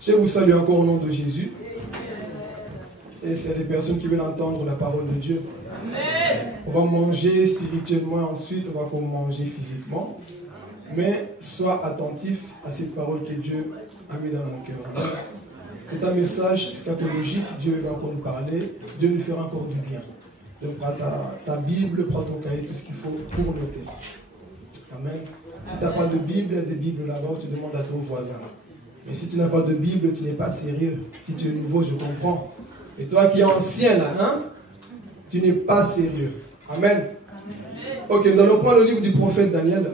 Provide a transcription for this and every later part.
Je vous salue encore au nom de Jésus. Est-ce qu'il y a des personnes qui veulent entendre la parole de Dieu? Amen. On va manger spirituellement, ensuite on va manger physiquement. Mais sois attentif à cette parole que Dieu a mis dans mon cœur. C'est un message scatologique, Dieu va encore nous parler, Dieu nous fera encore du bien. Donc prends ta Bible, prends ton cahier, tout ce qu'il faut pour noter. Amen. Si tu n'as pas de Bible, des Bibles là-bas, tu demandes à ton voisin. Mais si tu n'as pas de Bible, tu n'es pas sérieux. Si tu es nouveau, je comprends. Et toi qui es ancien là, hein, tu n'es pas sérieux. Amen. Ok, nous allons prendre le livre du prophète Daniel.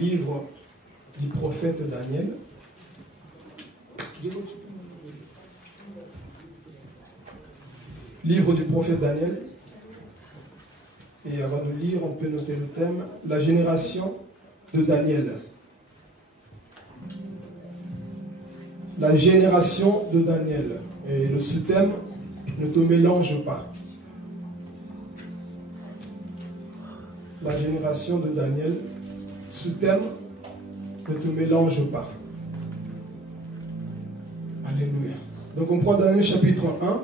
Livre du prophète Daniel. Livre du prophète Daniel. Et avant de lire, on peut noter le thème, la génération de Daniel. La génération de Daniel. Et le sous-thème, ne te mélange pas. La génération de Daniel. Sous-thème, ne te mélange pas. Alléluia. Donc on prend Daniel chapitre 1.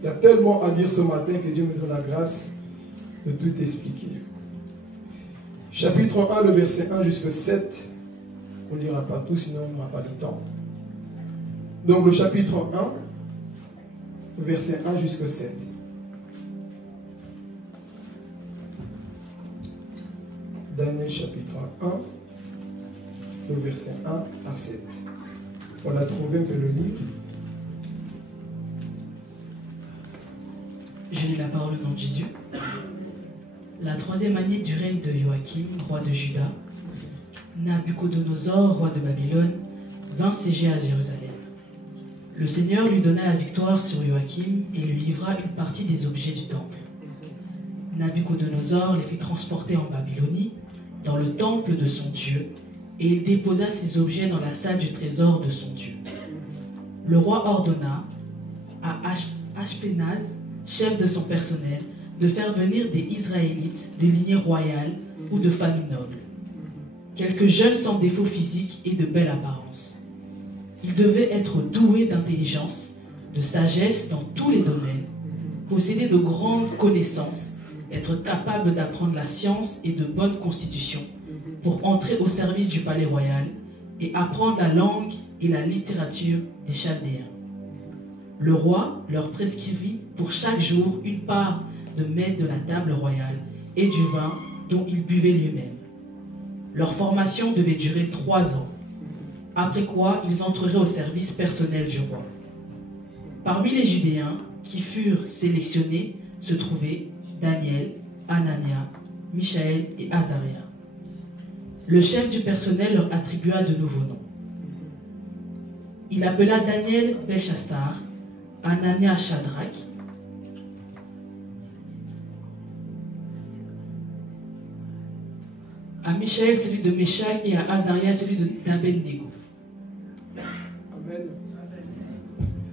Il y a tellement à dire ce matin que Dieu me donne la grâce de tout expliquer. Chapitre 1, le verset 1 jusqu'au 7. On ne lira pas tout, sinon on n'aura pas de temps. Donc le chapitre 1, verset 1 jusqu'au 7. Daniel chapitre 1, le verset 1 à 7. On a trouvé un peu le livre. Je lis la parole au nom de Jésus. La 3e année du règne de Joachim, roi de Juda, Nabuchodonosor, roi de Babylone, vint siéger à Jérusalem. Le Seigneur lui donna la victoire sur Joachim et lui livra une partie des objets du temple. Nabuchodonosor les fit transporter en Babylonie, dans le temple de son Dieu, et il déposa ces objets dans la salle du trésor de son Dieu. Le roi ordonna à Ashpenaz, chef de son personnel, de faire venir des Israélites de lignée royale ou de famille noble. Quelques jeunes sans défaut physique et de belle apparence. Ils devaient être doués d'intelligence, de sagesse dans tous les domaines, posséder de grandes connaissances, être capables d'apprendre la science et de bonne constitution pour entrer au service du palais royal et apprendre la langue et la littérature des Chaldéens. Le roi leur prescrivit pour chaque jour une part de mets de la table royale et du vin dont ils buvaient lui-même. Leur formation devait durer 3 ans, après quoi ils entreraient au service personnel du roi. Parmi les Judéens qui furent sélectionnés se trouvaient Daniel, Anania, Michaël et Azaria. Le chef du personnel leur attribua de nouveaux noms. Il appela Daniel Belchastar, Anania Shadrach, à Michaël celui de Meshach et à Azaria celui d'Abednego. Amen.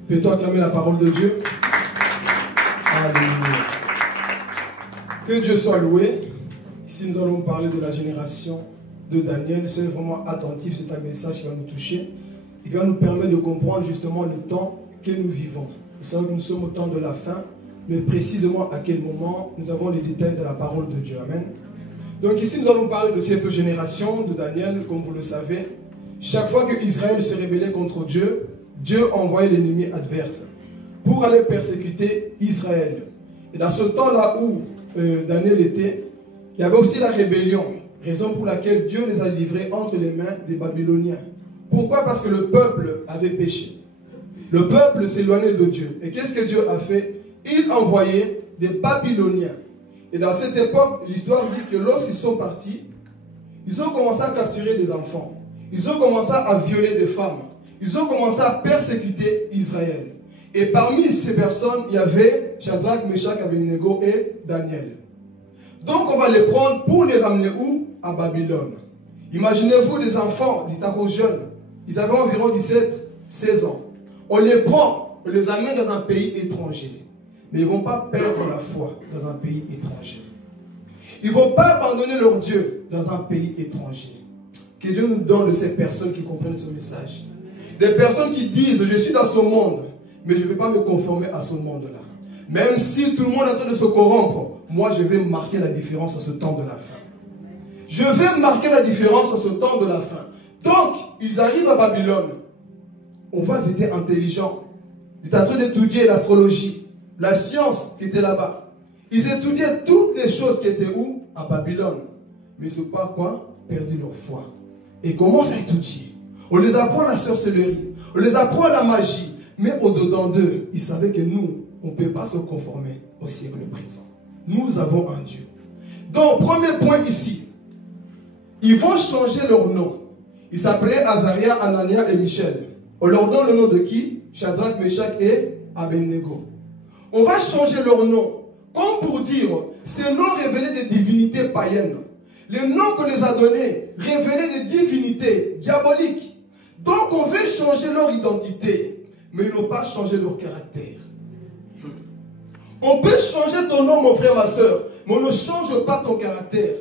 Peux-tu acclamer la parole de Dieu? Alléluia. Que Dieu soit loué. Ici nous allons parler de la génération de Daniel. Soyez vraiment attentifs, c'est un message qui va nous toucher et qui va nous permettre de comprendre justement le temps que nous vivons. Vous savez que nous sommes au temps de la fin, mais précisément à quel moment nous avons les détails de la parole de Dieu. Amen. Donc ici nous allons parler de cette génération de Daniel, comme vous le savez. Chaque fois que Israël se rébellait contre Dieu, Dieu envoyait l'ennemi adverse pour aller persécuter Israël. Et dans ce temps-là où Daniel était, il y avait aussi la rébellion, raison pour laquelle Dieu les a livrés entre les mains des Babyloniens. Pourquoi? Parce que le peuple avait péché. Le peuple s'éloignait de Dieu. Et qu'est-ce que Dieu a fait? Il envoyait des Babyloniens. Et dans cette époque, l'histoire dit que lorsqu'ils sont partis, ils ont commencé à capturer des enfants. Ils ont commencé à violer des femmes. Ils ont commencé à persécuter Israël. Et parmi ces personnes, il y avait Shadrach, Meshach, Abednego et Daniel. Donc on va les prendre pour les ramener où? À Babylone. Imaginez-vous des enfants, des tapos jeunes. Ils avaient environ 17-16 ans. On les prend, on les amène dans un pays étranger. Mais ils ne vont pas perdre la foi dans un pays étranger. Ils ne vont pas abandonner leur Dieu dans un pays étranger. Que Dieu nous donne de ces personnes qui comprennent ce message. Des personnes qui disent, je suis dans ce monde, mais je ne vais pas me conformer à ce monde-là. Même si tout le monde est en train de se corrompre, moi je vais marquer la différence à ce temps de la fin. Je vais marquer la différence à ce temps de la fin. Donc, ils arrivent à Babylone. On voit qu'ils étaient intelligents. Ils étaient en train d'étudier l'astrologie, la science qui était là-bas. Ils étudiaient toutes les choses qui étaient où? À Babylone. Mais ils n'ont pas quoi? Perdu leur foi. Et ils commencent à étudier. On les apprend la sorcellerie. On les apprend la magie. Mais au-dedans d'eux, ils savaient que nous, on ne peut pas se conformer au siècle présent. Nous avons un Dieu. Donc, premier point ici. Ils vont changer leur nom. Ils s'appelaient Azaria, Anania et Michel. On leur donne le nom de qui? Shadrach, Meshach et Abednego. On va changer leur nom. Comme pour dire, ces noms révélaient des divinités païennes. Les noms qu'on les a donnés révélaient des divinités diaboliques. Donc on veut changer leur identité, mais ils n'ont pas changé leur caractère. On peut changer ton nom, mon frère, ma soeur, mais on ne change pas ton caractère.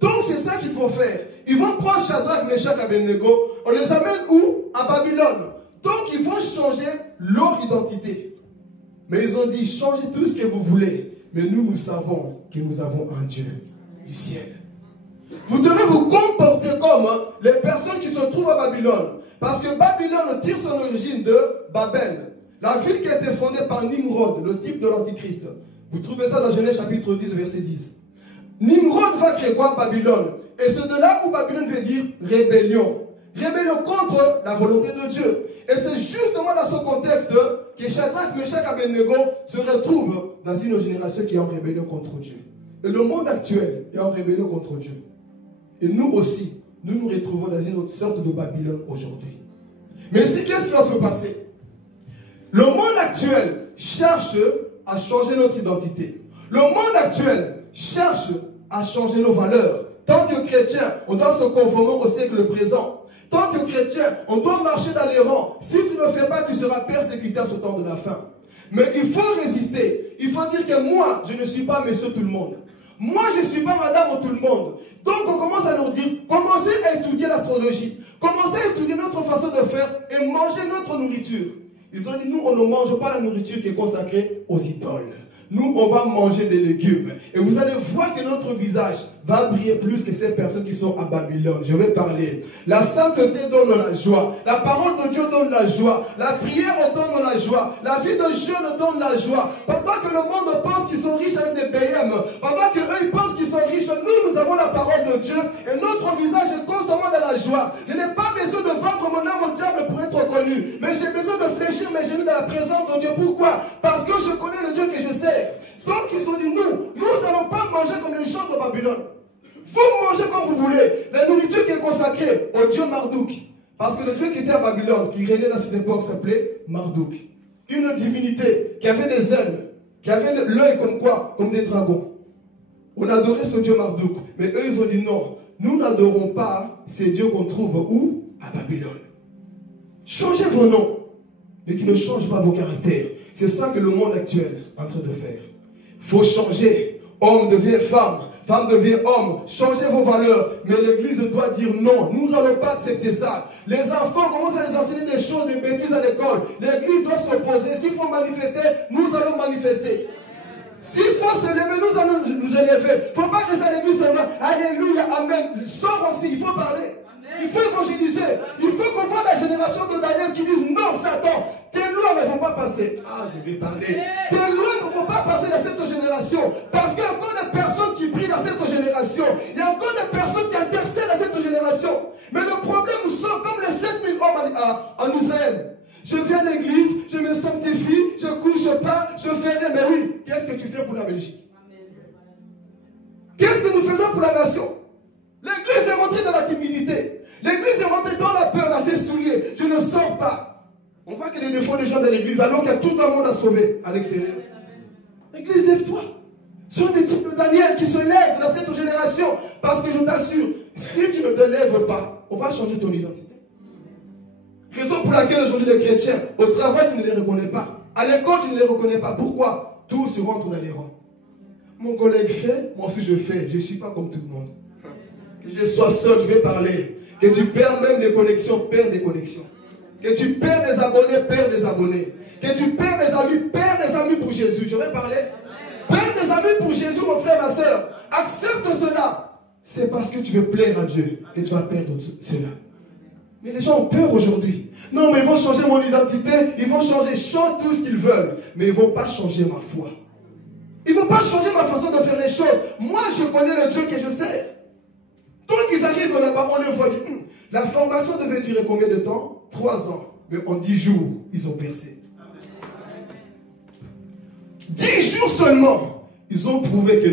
Donc c'est ça qu'il faut faire. Ils vont prendre Shadrach, Meshach et Abednego, on les amène où? À Babylone. Donc ils vont changer leur identité. Mais ils ont dit, changez tout ce que vous voulez. Mais nous savons que nous avons un Dieu du ciel. Vous devez vous comporter comme les personnes qui se trouvent à Babylone. Parce que Babylone tire son origine de Babel. La ville qui a été fondée par Nimrod, le type de l'Antichrist. Vous trouvez ça dans Genèse chapitre 10, verset 10. Nimrod va créer quoi? Babylone. Et c'est de là où Babylone veut dire rébellion. Rébellion contre la volonté de Dieu. Et c'est justement dans ce contexte que Shadrach, Meshach et Abednego se retrouvent dans une génération qui est en rébellion contre Dieu. Et le monde actuel est en rébellion contre Dieu. Et nous aussi, nous nous retrouvons dans une autre sorte de Babylone aujourd'hui. Mais si, qu'est-ce qui va se passer? Le monde actuel cherche à changer notre identité. Le monde actuel cherche à changer nos valeurs. Tant que chrétien, on doit se conformer au siècle présent. Tant que chrétien, on doit marcher dans les rangs. Si tu ne le fais pas, tu seras persécuté à ce temps de la fin. Mais il faut résister. Il faut dire que moi, je ne suis pas monsieur tout le monde. Moi, je ne suis pas madame tout le monde. Donc, on commence à leur dire, commencez à étudier l'astrologie. Commencez à étudier notre façon de faire et manger notre nourriture. Ils ont dit, nous, on ne mange pas la nourriture qui est consacrée aux idoles. Nous, on va manger des légumes. Et vous allez voir que notre visage va briller plus que ces personnes qui sont à Babylone. Je vais parler. La sainteté donne la joie. La parole de Dieu donne la joie. La prière donne la joie. La vie de jeûne donne la joie. Pendant que le monde pense qu'ils sont riches avec des BM, pendant qu'eux ils pensent qu'ils sont riches, nous avons la parole de Dieu. Et notre visage est constamment dans la joie. Je n'ai pas besoin de vendre mon âme au diable pour être connu. Mais j'ai besoin de fléchir mes genoux dans la présence de Dieu. Pourquoi? Parce que je connais le Dieu que je sais. Donc ils ont dit, nous n'allons pas manger comme les gens de Babylone. Vous mangez comme vous voulez. La nourriture qui est consacrée au dieu Marduk. Parce que le dieu qui était à Babylone, qui régnait dans cette époque, s'appelait Marduk. Une divinité qui avait des ailes, qui avait l'œil comme quoi? Comme des dragons. On adorait ce dieu Marduk. Mais eux, ils ont dit non. Nous n'adorons pas ces dieux qu'on trouve où? À Babylone. Changez vos noms, mais qui ne changent pas vos caractères. C'est ça que le monde actuel est en train de faire. Il faut changer. Homme devient femme. Femme devient homme. Changez vos valeurs. Mais l'Église doit dire non. Nous n'allons pas accepter ça. Les enfants commencent à les enseigner des choses, des bêtises à l'école. L'Église doit s'opposer. S'il faut manifester, nous allons manifester. S'il faut se lever, nous allons nous élever. Il ne faut pas rester à l'église seulement. Alléluia, amen. Sors aussi, il faut parler. Il faut évangéliser. Il faut qu'on voit la génération de Daniel qui disent non, Satan, tes lois ne vont pas passer. Ah, je vais parler. Tes lois ne vont pas passer dans cette génération. Parce qu'il y a encore des personnes qui prient dans cette génération. Il y a encore des personnes qui intercèdent dans cette génération. Mais le problème, nous sommes comme les 7000 hommes en Israël. Je viens à l'église, je me sanctifie, je couche pas, je fais rien. Mais oui, qu'est-ce que tu fais pour la Belgique? Qu'est-ce que nous faisons pour la nation? L'église est rentrée dans la timidité. L'église est rentrée dans la peur, dans ses souliers. Je ne sors pas. On voit qu'il y a des défauts des gens de l'église, alors qu'il y a tout un monde à sauver à l'extérieur. L'église, lève-toi. Sois des types de Daniel qui se lèvent dans cette génération. Parce que je t'assure, si tu ne te lèves pas, on va changer ton identité. Raison pour laquelle aujourd'hui les chrétiens, au travail, tu ne les reconnais pas. À l'école, tu ne les reconnais pas. Pourquoi? Tous se rentrent dans les rangs. Mon collègue fait, moi aussi je fais. Je ne suis pas comme tout le monde. Que je sois seul, je vais parler. Que tu perds même des connexions, perds des connexions. Que tu perds des abonnés, perds des abonnés. Que tu perds des amis pour Jésus. Je vais parler. Perds des amis pour Jésus, mon frère, ma soeur. Accepte cela. C'est parce que tu veux plaire à Dieu que tu vas perdre cela. Mais les gens ont peur aujourd'hui. Non, mais ils vont changer mon identité. Ils vont changer, changent tout ce qu'ils veulent. Mais ils ne vont pas changer ma foi. Ils ne vont pas changer ma façon de faire les choses. Moi, je connais le Dieu que je sais. Tant qu'ils arrivent là-bas, on les voit dire, la formation devait durer combien de temps? 3 ans. Mais en 10 jours, ils ont percé. 10 jours seulement, ils ont prouvé que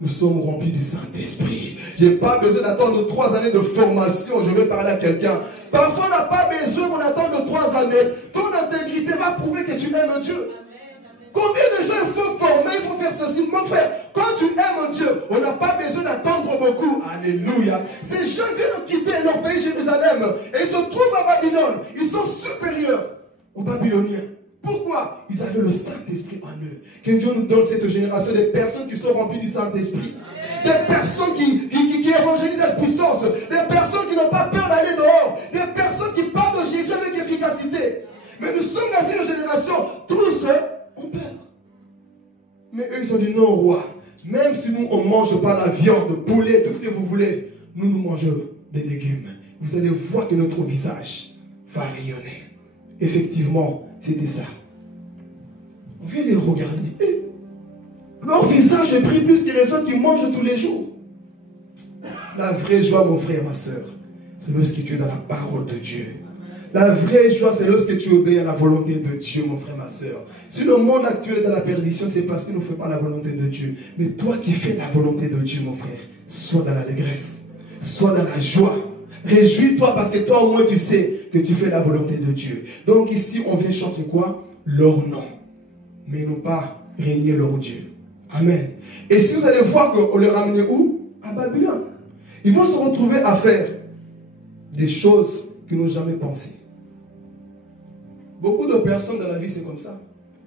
nous sommes remplis du Saint-Esprit. Je n'ai pas besoin d'attendre 3 années de formation. Je vais parler à quelqu'un. Parfois, on n'a pas besoin qu'on attende 3 années. Ton intégrité va prouver que tu aimes Dieu. Combien de gens il faut former, il faut faire ceci? Mon frère, quand tu aimes Dieu, on n'a pas besoin d'attendre beaucoup. Alléluia. Ces gens viennent quitter leur pays Jérusalem et ils se trouvent à Babylone. Ils sont supérieurs aux Babyloniens. Pourquoi? Ils avaient le Saint-Esprit en eux. Que Dieu nous donne cette génération des personnes qui sont remplies du Saint-Esprit. Des personnes qui évangélisent avec puissance. Des personnes qui n'ont pas peur d'aller dehors. Des personnes qui parlent de Jésus avec efficacité. Mais nous sommes dans cette génération, tous ont peur. Mais eux, ils ont dit non, roi. Même si nous, on ne mange pas la viande, poulet, tout ce que vous voulez, nous mangeons des légumes. Vous allez voir que notre visage va rayonner. Effectivement, c'était ça. On vient les regarder. Leur visage est pris plus que les autres qui mangent tous les jours. La vraie joie, mon frère, ma soeur, c'est lorsque tu es dans la parole de Dieu. La vraie joie, c'est lorsque tu obéis à la volonté de Dieu, mon frère, ma soeur. Si le monde actuel est dans la perdition, c'est parce qu'il ne fait pas la volonté de Dieu. Mais toi qui fais la volonté de Dieu, mon frère, sois dans l'allégresse, sois dans la joie. Réjouis-toi parce que toi au moins tu sais que tu fais la volonté de Dieu. Donc ici, on vient chanter quoi? Leur nom. Mais non pas régner leur Dieu. Amen. Et si vous allez voir qu'on les ramène où? À Babylone. Ils vont se retrouver à faire des choses qu'ils n'ont jamais pensé. Beaucoup de personnes dans la vie, c'est comme ça.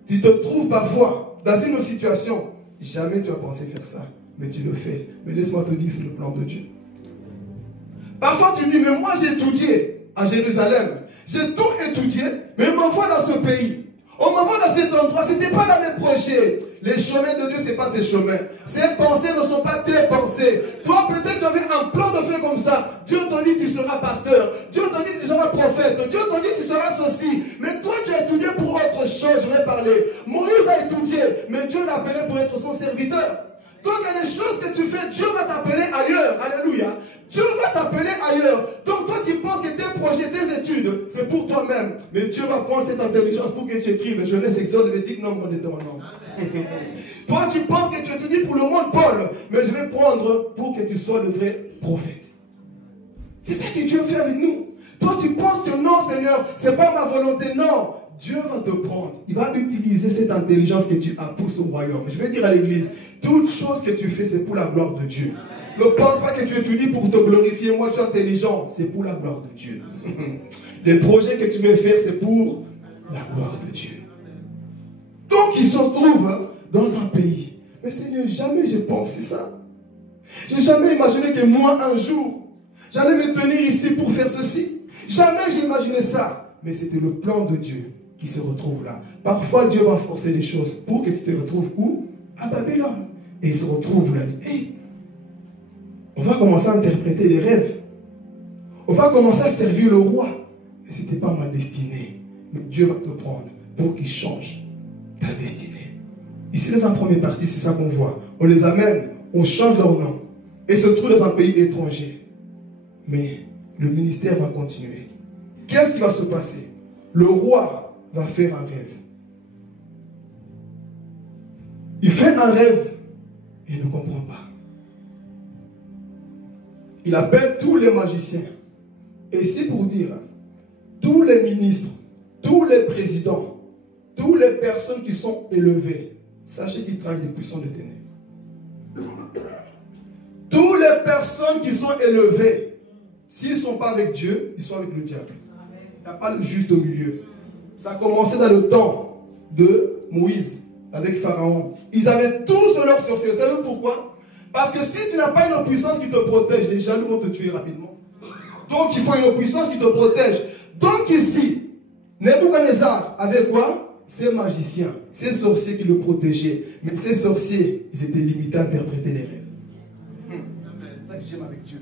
Tu te trouves parfois dans une situation, jamais tu as pensé faire ça, mais tu le fais. Mais laisse-moi te dire, c'est le plan de Dieu. Parfois tu dis, mais moi j'ai étudié à Jérusalem, j'ai tout étudié, mais on m'envoie dans ce pays. On m'envoie dans cet endroit, ce n'était pas dans mes projets. Les chemins de Dieu, ce n'est pas tes chemins. Ces pensées ne sont pas tes pensées. Toi, peut-être, tu avais un plan de faire comme ça. Dieu t'a dit, tu seras pasteur. Dieu t'a dit, tu seras prophète. Dieu t'a dit, tu seras ceci. Mais toi, tu as étudié pour autre chose. Je vais parler. Moïse a étudié, mais Dieu l'a appelé pour être son serviteur. Donc, il y a des choses que tu fais, Dieu va t'appeler ailleurs. Alléluia. Dieu va t'appeler ailleurs. Donc toi tu penses que tes projets, tes études, c'est pour toi-même. Mais Dieu va prendre cette intelligence pour que tu écrives. Je laisse Exode, Lévitique, nombre de ton nom. Toi tu penses que tu étudies pour le monde, Paul. Mais je vais prendre pour que tu sois le vrai prophète. C'est ça que Dieu fait avec nous. Toi tu penses que non Seigneur, c'est pas ma volonté. Non. Dieu va te prendre. Il va utiliser cette intelligence que tu as pour son royaume. Je vais dire à l'église, toute chose que tu fais, c'est pour la gloire de Dieu. Ne pense pas que tu étudies pour te glorifier. Moi, je suis intelligent. C'est pour la gloire de Dieu. Les projets que tu veux faire, c'est pour la gloire de Dieu. Donc, ils se trouvent dans un pays. Mais Seigneur, jamais j'ai pensé ça. J'ai jamais imaginé que moi, un jour, j'allais me tenir ici pour faire ceci. Jamais j'ai imaginé ça. Mais c'était le plan de Dieu qui se retrouve là. Parfois, Dieu va forcer les choses pour que tu te retrouves où? À Babylone. Et il se retrouve là. Hey, on va commencer à interpréter des rêves. On va commencer à servir le roi. Mais ce n'était pas ma destinée. Mais Dieu va te prendre pour qu'il change ta destinée. Ici, dans la première partie, c'est ça qu'on voit. On les amène, on change leur nom. Et se trouvent dans un pays étranger. Mais le ministère va continuer. Qu'est-ce qui va se passer? Le roi va faire un rêve. Il fait un rêve et il ne comprend pas. Il appelle tous les magiciens. Et ici pour dire, tous les ministres, tous les présidents, toutes les personnes qui sont élevées, sachez qu'ils travaillent des puissants de ténèbres. Toutes les personnes qui sont élevées, s'ils ne sont pas avec Dieu, ils sont avec le diable. Il n'y a pas le juste au milieu. Ça a commencé dans le temps de Moïse, avec Pharaon. Ils avaient tous leurs sorciers. Vous savez pourquoi? Parce que si tu n'as pas une puissance qui te protège, les jaloux vont te tuer rapidement. Donc il faut une puissance qui te protège. Donc ici, Nebuchadnezzar avait quoi? Ces magiciens, ces sorciers qui le protégeaient. Mais ces sorciers, ils étaient limités à interpréter les rêves. C'est ça que j'aime avec Dieu.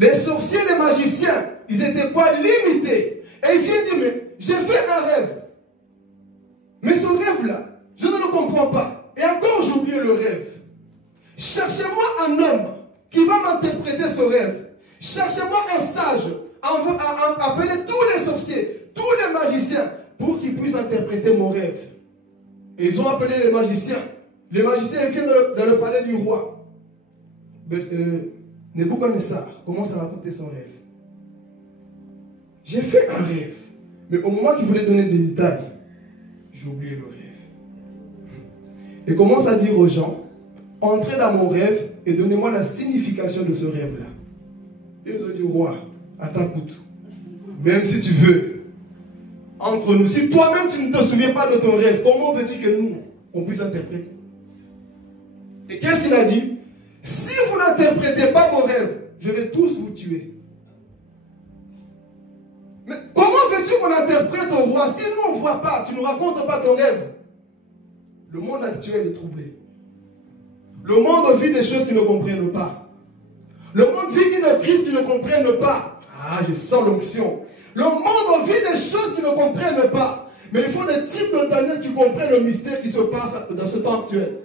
Les sorciers, les magiciens, ils étaient quoi? Limités. Et il vient dire, mais j'ai fait un rêve. Mais ce rêve-là, je ne le comprends pas. Et encore, j'ai oublié le rêve. Cherchez-moi un homme qui va m'interpréter ce rêve. Cherchez-moi un sage. Appelez tous les sorciers, tous les magiciens, pour qu'ils puissent interpréter mon rêve. Et ils ont appelé les magiciens. Les magiciens viennent dans le palais du roi. Nebuchadnezzar commence à raconter son rêve. J'ai fait un rêve. Mais au moment qu'il voulait donner des détails, j'ai oublié le rêve. Et commence à dire aux gens, entrez dans mon rêve et donnez-moi la signification de ce rêve-là. Et ils ont dit, roi, à ta coûte, même si tu veux, entre nous, si toi-même tu ne te souviens pas de ton rêve, comment veux-tu que nous, on puisse interpréter? Et qu'est-ce qu'il a dit? Si vous n'interprétez pas mon rêve, je vais tous vous tuer. Mais comment veux-tu qu'on interprète au roi? Si nous on ne voit pas, tu ne nous racontes pas ton rêve. Le monde actuel est troublé. Le monde vit des choses qu'ils ne comprennent pas. Le monde vit une crise qu'ils ne comprennent pas. Ah, je sens l'onction. Le monde vit des choses qu'ils ne comprennent pas. Mais il faut des types de Daniel qui comprennent le mystère qui se passe dans ce temps actuel.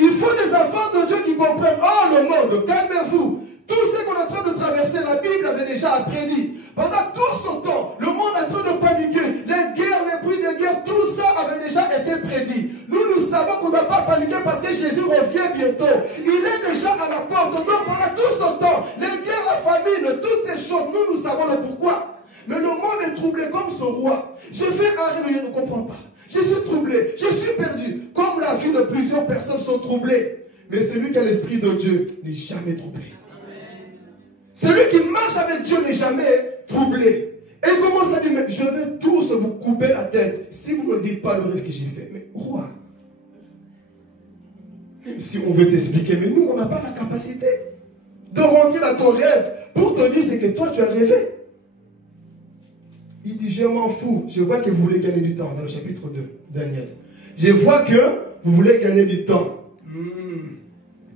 Il faut des enfants de Dieu qui comprennent. Oh, le monde, calmez-vous. Tout ce qu'on est en train de traverser, la Bible avait déjà prédit. Pendant tout ce temps, le monde est en train de paniquer. Les guerres, les bruits de guerre, tout ça avait déjà été prédit. Nous savons qu'on ne doit pas paniquer parce que Jésus revient bientôt. Il est déjà à la porte. Donc pendant tout ce temps, les guerres, la famine, toutes ces choses, nous savons le pourquoi. Mais le monde est troublé comme son roi. J'ai fait un rêve, je ne comprends pas. Je suis troublé, je suis perdu. Comme la vie de plusieurs personnes sont troublées. Mais celui qui a l'Esprit de Dieu n'est jamais troublé. Celui qui marche avec Dieu n'est jamais troublé. Et il commence à dire, mais je vais tous vous couper la tête si vous ne dites pas le rêve que j'ai fait. Mais roi, même si on veut t'expliquer, mais nous, on n'a pas la capacité de rentrer dans ton rêve pour te dire ce que toi, tu as rêvé. Il dit, je m'en fous. Je vois que vous voulez gagner du temps dans le chapitre 2, Daniel. Je vois que vous voulez gagner du temps.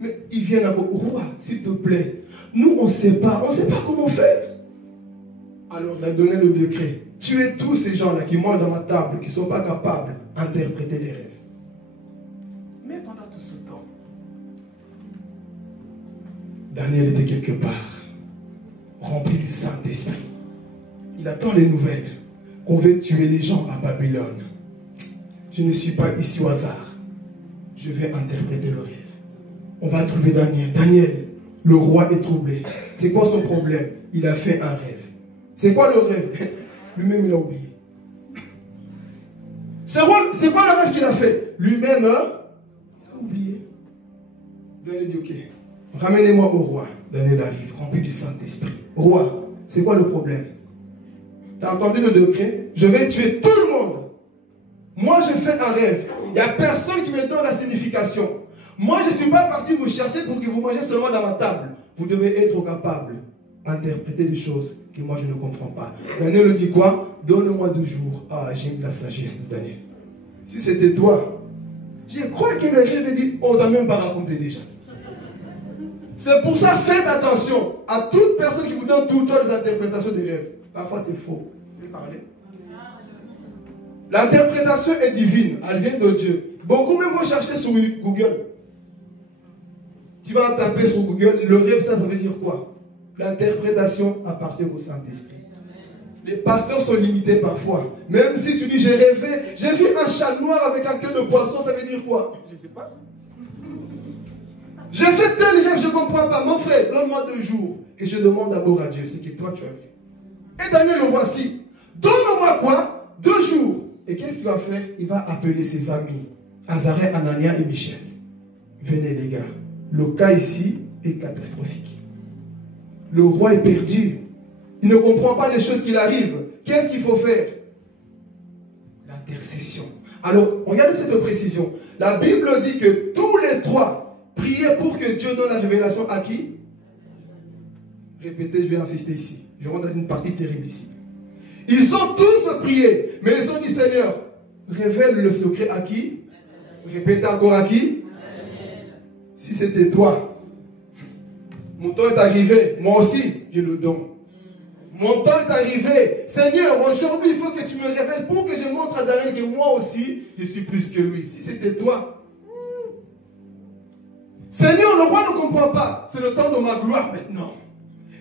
Mais il vient à vous, roi, s'il te plaît. Nous, on ne sait pas comment faire. Alors, il a donné le décret. Tuez tous ces gens-là qui mangent dans ma table, qui ne sont pas capables d'interpréter les rêves. Mais pendant tout ce temps, Daniel était quelque part, rempli du Saint-Esprit. Il attend les nouvelles qu'on veut tuer les gens à Babylone. Je ne suis pas ici au hasard. Je vais interpréter le rêve. On va trouver Daniel. Daniel, le roi est troublé. C'est quoi son problème? Il a fait un rêve. C'est quoi le rêve? Lui-même, il a oublié. C'est quoi le rêve qu'il a fait? Lui-même, il a oublié. Daniel dit, ok, ramenez-moi au roi. Daniel arrive, rempli du Saint-Esprit. Roi, c'est quoi le problème? Tu as entendu le décret? Je vais tuer tout le monde. Moi, je fais un rêve. Il n'y a personne qui me donne la signification. Moi, je ne suis pas parti vous chercher pour que vous mangez seulement dans ma table. Vous devez être capable d'interpréter des choses que moi, je ne comprends pas. Daniel dit quoi? Donne-moi 2 jours. Ah, j'aime la sagesse de Daniel. Si c'était toi, je crois que le rêve dit, on ne t'a même pas raconté déjà. C'est pour ça, faites attention à toute personne qui vous donne tout le temps les interprétations des rêves. Parfois, c'est faux. Vous pouvez parler? L'interprétation est divine. Elle vient de Dieu. Beaucoup même vont chercher sur Google. Tu vas taper sur Google, le rêve, ça veut dire quoi? L'interprétation appartient au Saint-Esprit. Les pasteurs sont limités parfois. Même si tu dis, j'ai rêvé, j'ai vu un chat noir avec un queue de poisson, ça veut dire quoi? Je ne sais pas. J'ai fait tel rêve, je ne comprends pas. Mon frère, donne-moi 2 jours. Et je demande d'abord à Dieu ce que toi tu as vu. Et Daniel, le voici. Donne-moi quoi? 2 jours. Et qu'est-ce qu'il va faire? Il va appeler ses amis, Azariah, Anania et Michel. Venez les gars. Le cas ici est catastrophique. Le roi est perdu. Il ne comprend pas les choses qui arrivent. Qu'est-ce qu'il faut faire? L'intercession. Alors, regardez cette précision. La Bible dit que tous les 3 priaient pour que Dieu donne la révélation à qui? Répétez, je vais insister ici. Je rentre dans une partie terrible ici. Ils ont tous prié, mais ils ont dit, Seigneur, révèle le secret à qui? Répétez encore à qui? Si c'était toi, mon temps est arrivé, moi aussi, j'ai le don. Mon temps est arrivé. Seigneur, aujourd'hui, il faut que tu me révèles pour que je montre à Daniel que moi aussi, je suis plus que lui. Si c'était toi. Seigneur, le roi ne comprend pas. C'est le temps de ma gloire maintenant.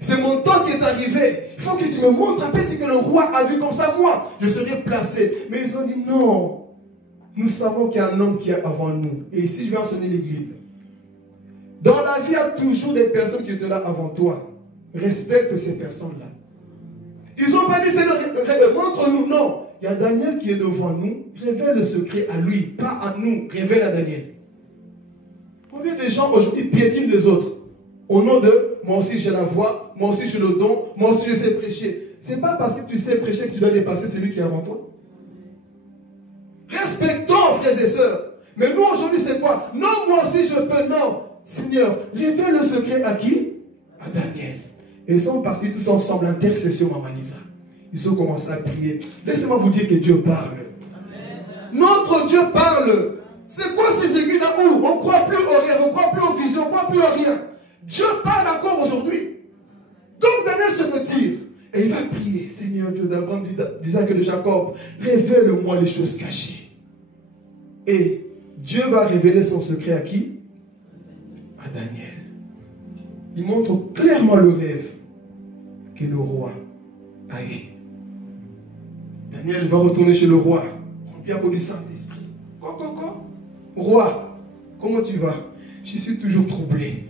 C'est mon temps qui est arrivé. Il faut que tu me montres un peu ce que le roi a vu comme ça. Moi, je serai placé. Mais ils ont dit non. Nous savons qu'il y a un homme qui est avant nous. Et ici, je vais enseigner l'église. Dans la vie, il y a toujours des personnes qui étaient là avant toi. Respecte ces personnes-là. Ils n'ont pas dit, Seigneur, montre-nous. Non. Il y a Daniel qui est devant nous. Révèle le secret à lui, pas à nous. Révèle à Daniel. Combien de gens aujourd'hui piétinent les autres au nom de moi aussi j'ai la voix, moi aussi j'ai le don, moi aussi je sais prêcher. Ce n'est pas parce que tu sais prêcher que tu dois dépasser celui qui est avant toi. Respectons, frères et sœurs. Mais nous aujourd'hui c'est quoi? Non, moi aussi je peux. Non. Seigneur, révèle le secret à qui? À Daniel. Et ils sont partis tous ensemble, intercession, Maman Lisa. Ils ont commencé à prier. Laissez-moi vous dire que Dieu parle. Amen. Notre Dieu parle. C'est quoi ces aiguilles là où on ne croit plus au rêve, on ne croit plus aux visions, on ne croit plus à rien. Dieu parle encore aujourd'hui. Donc Daniel se retire. Et il va prier. Seigneur Dieu d'Abraham, d'Isaac et de Jacob, révèle-moi les choses cachées. Et Dieu va révéler son secret à qui? À Daniel. Il montre clairement le rêve que le roi a eu. Daniel va retourner chez le roi, rempli à cause du Saint-Esprit. Quoi? Roi, comment tu vas? Je suis toujours troublé.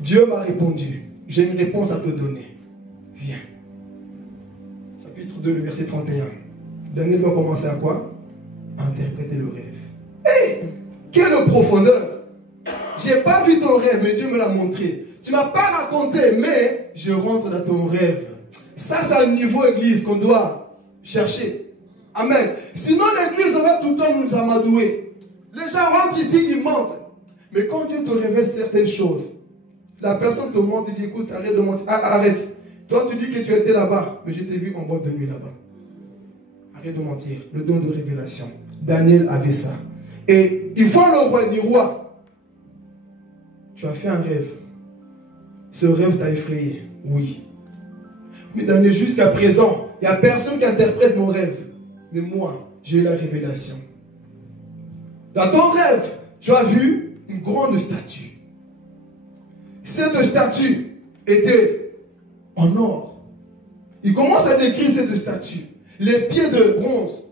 Dieu m'a répondu. J'ai une réponse à te donner. Viens. Chapitre 2, le verset 31. Daniel va commencer à quoi? À interpréter le rêve. Hé! Quelle profondeur! Je n'ai pas vu ton rêve, mais Dieu me l'a montré. Tu ne m'as pas raconté, mais je rentre dans ton rêve. Ça, c'est un niveau église qu'on doit chercher. Amen. Sinon, l'église va tout le temps nous amadouer. Les gens rentrent ici, ils mentent. Mais quand Dieu te révèle certaines choses, la personne te montre et dit, écoute, arrête de mentir. Arrête. Toi, tu dis que tu étais là-bas, mais je t'ai vu en boîte de nuit là-bas. Arrête de mentir. Le don de révélation. Daniel avait ça. Et il faut le roi du roi. Tu as fait un rêve. Ce rêve t'a effrayé. Oui. Mais Daniel, jusqu'à présent, il n'y a personne qui interprète mon rêve. Mais moi, j'ai eu la révélation. Dans ton rêve, tu as vu une grande statue. Cette statue était en or. Il commence à décrire cette statue. Les pieds de bronze,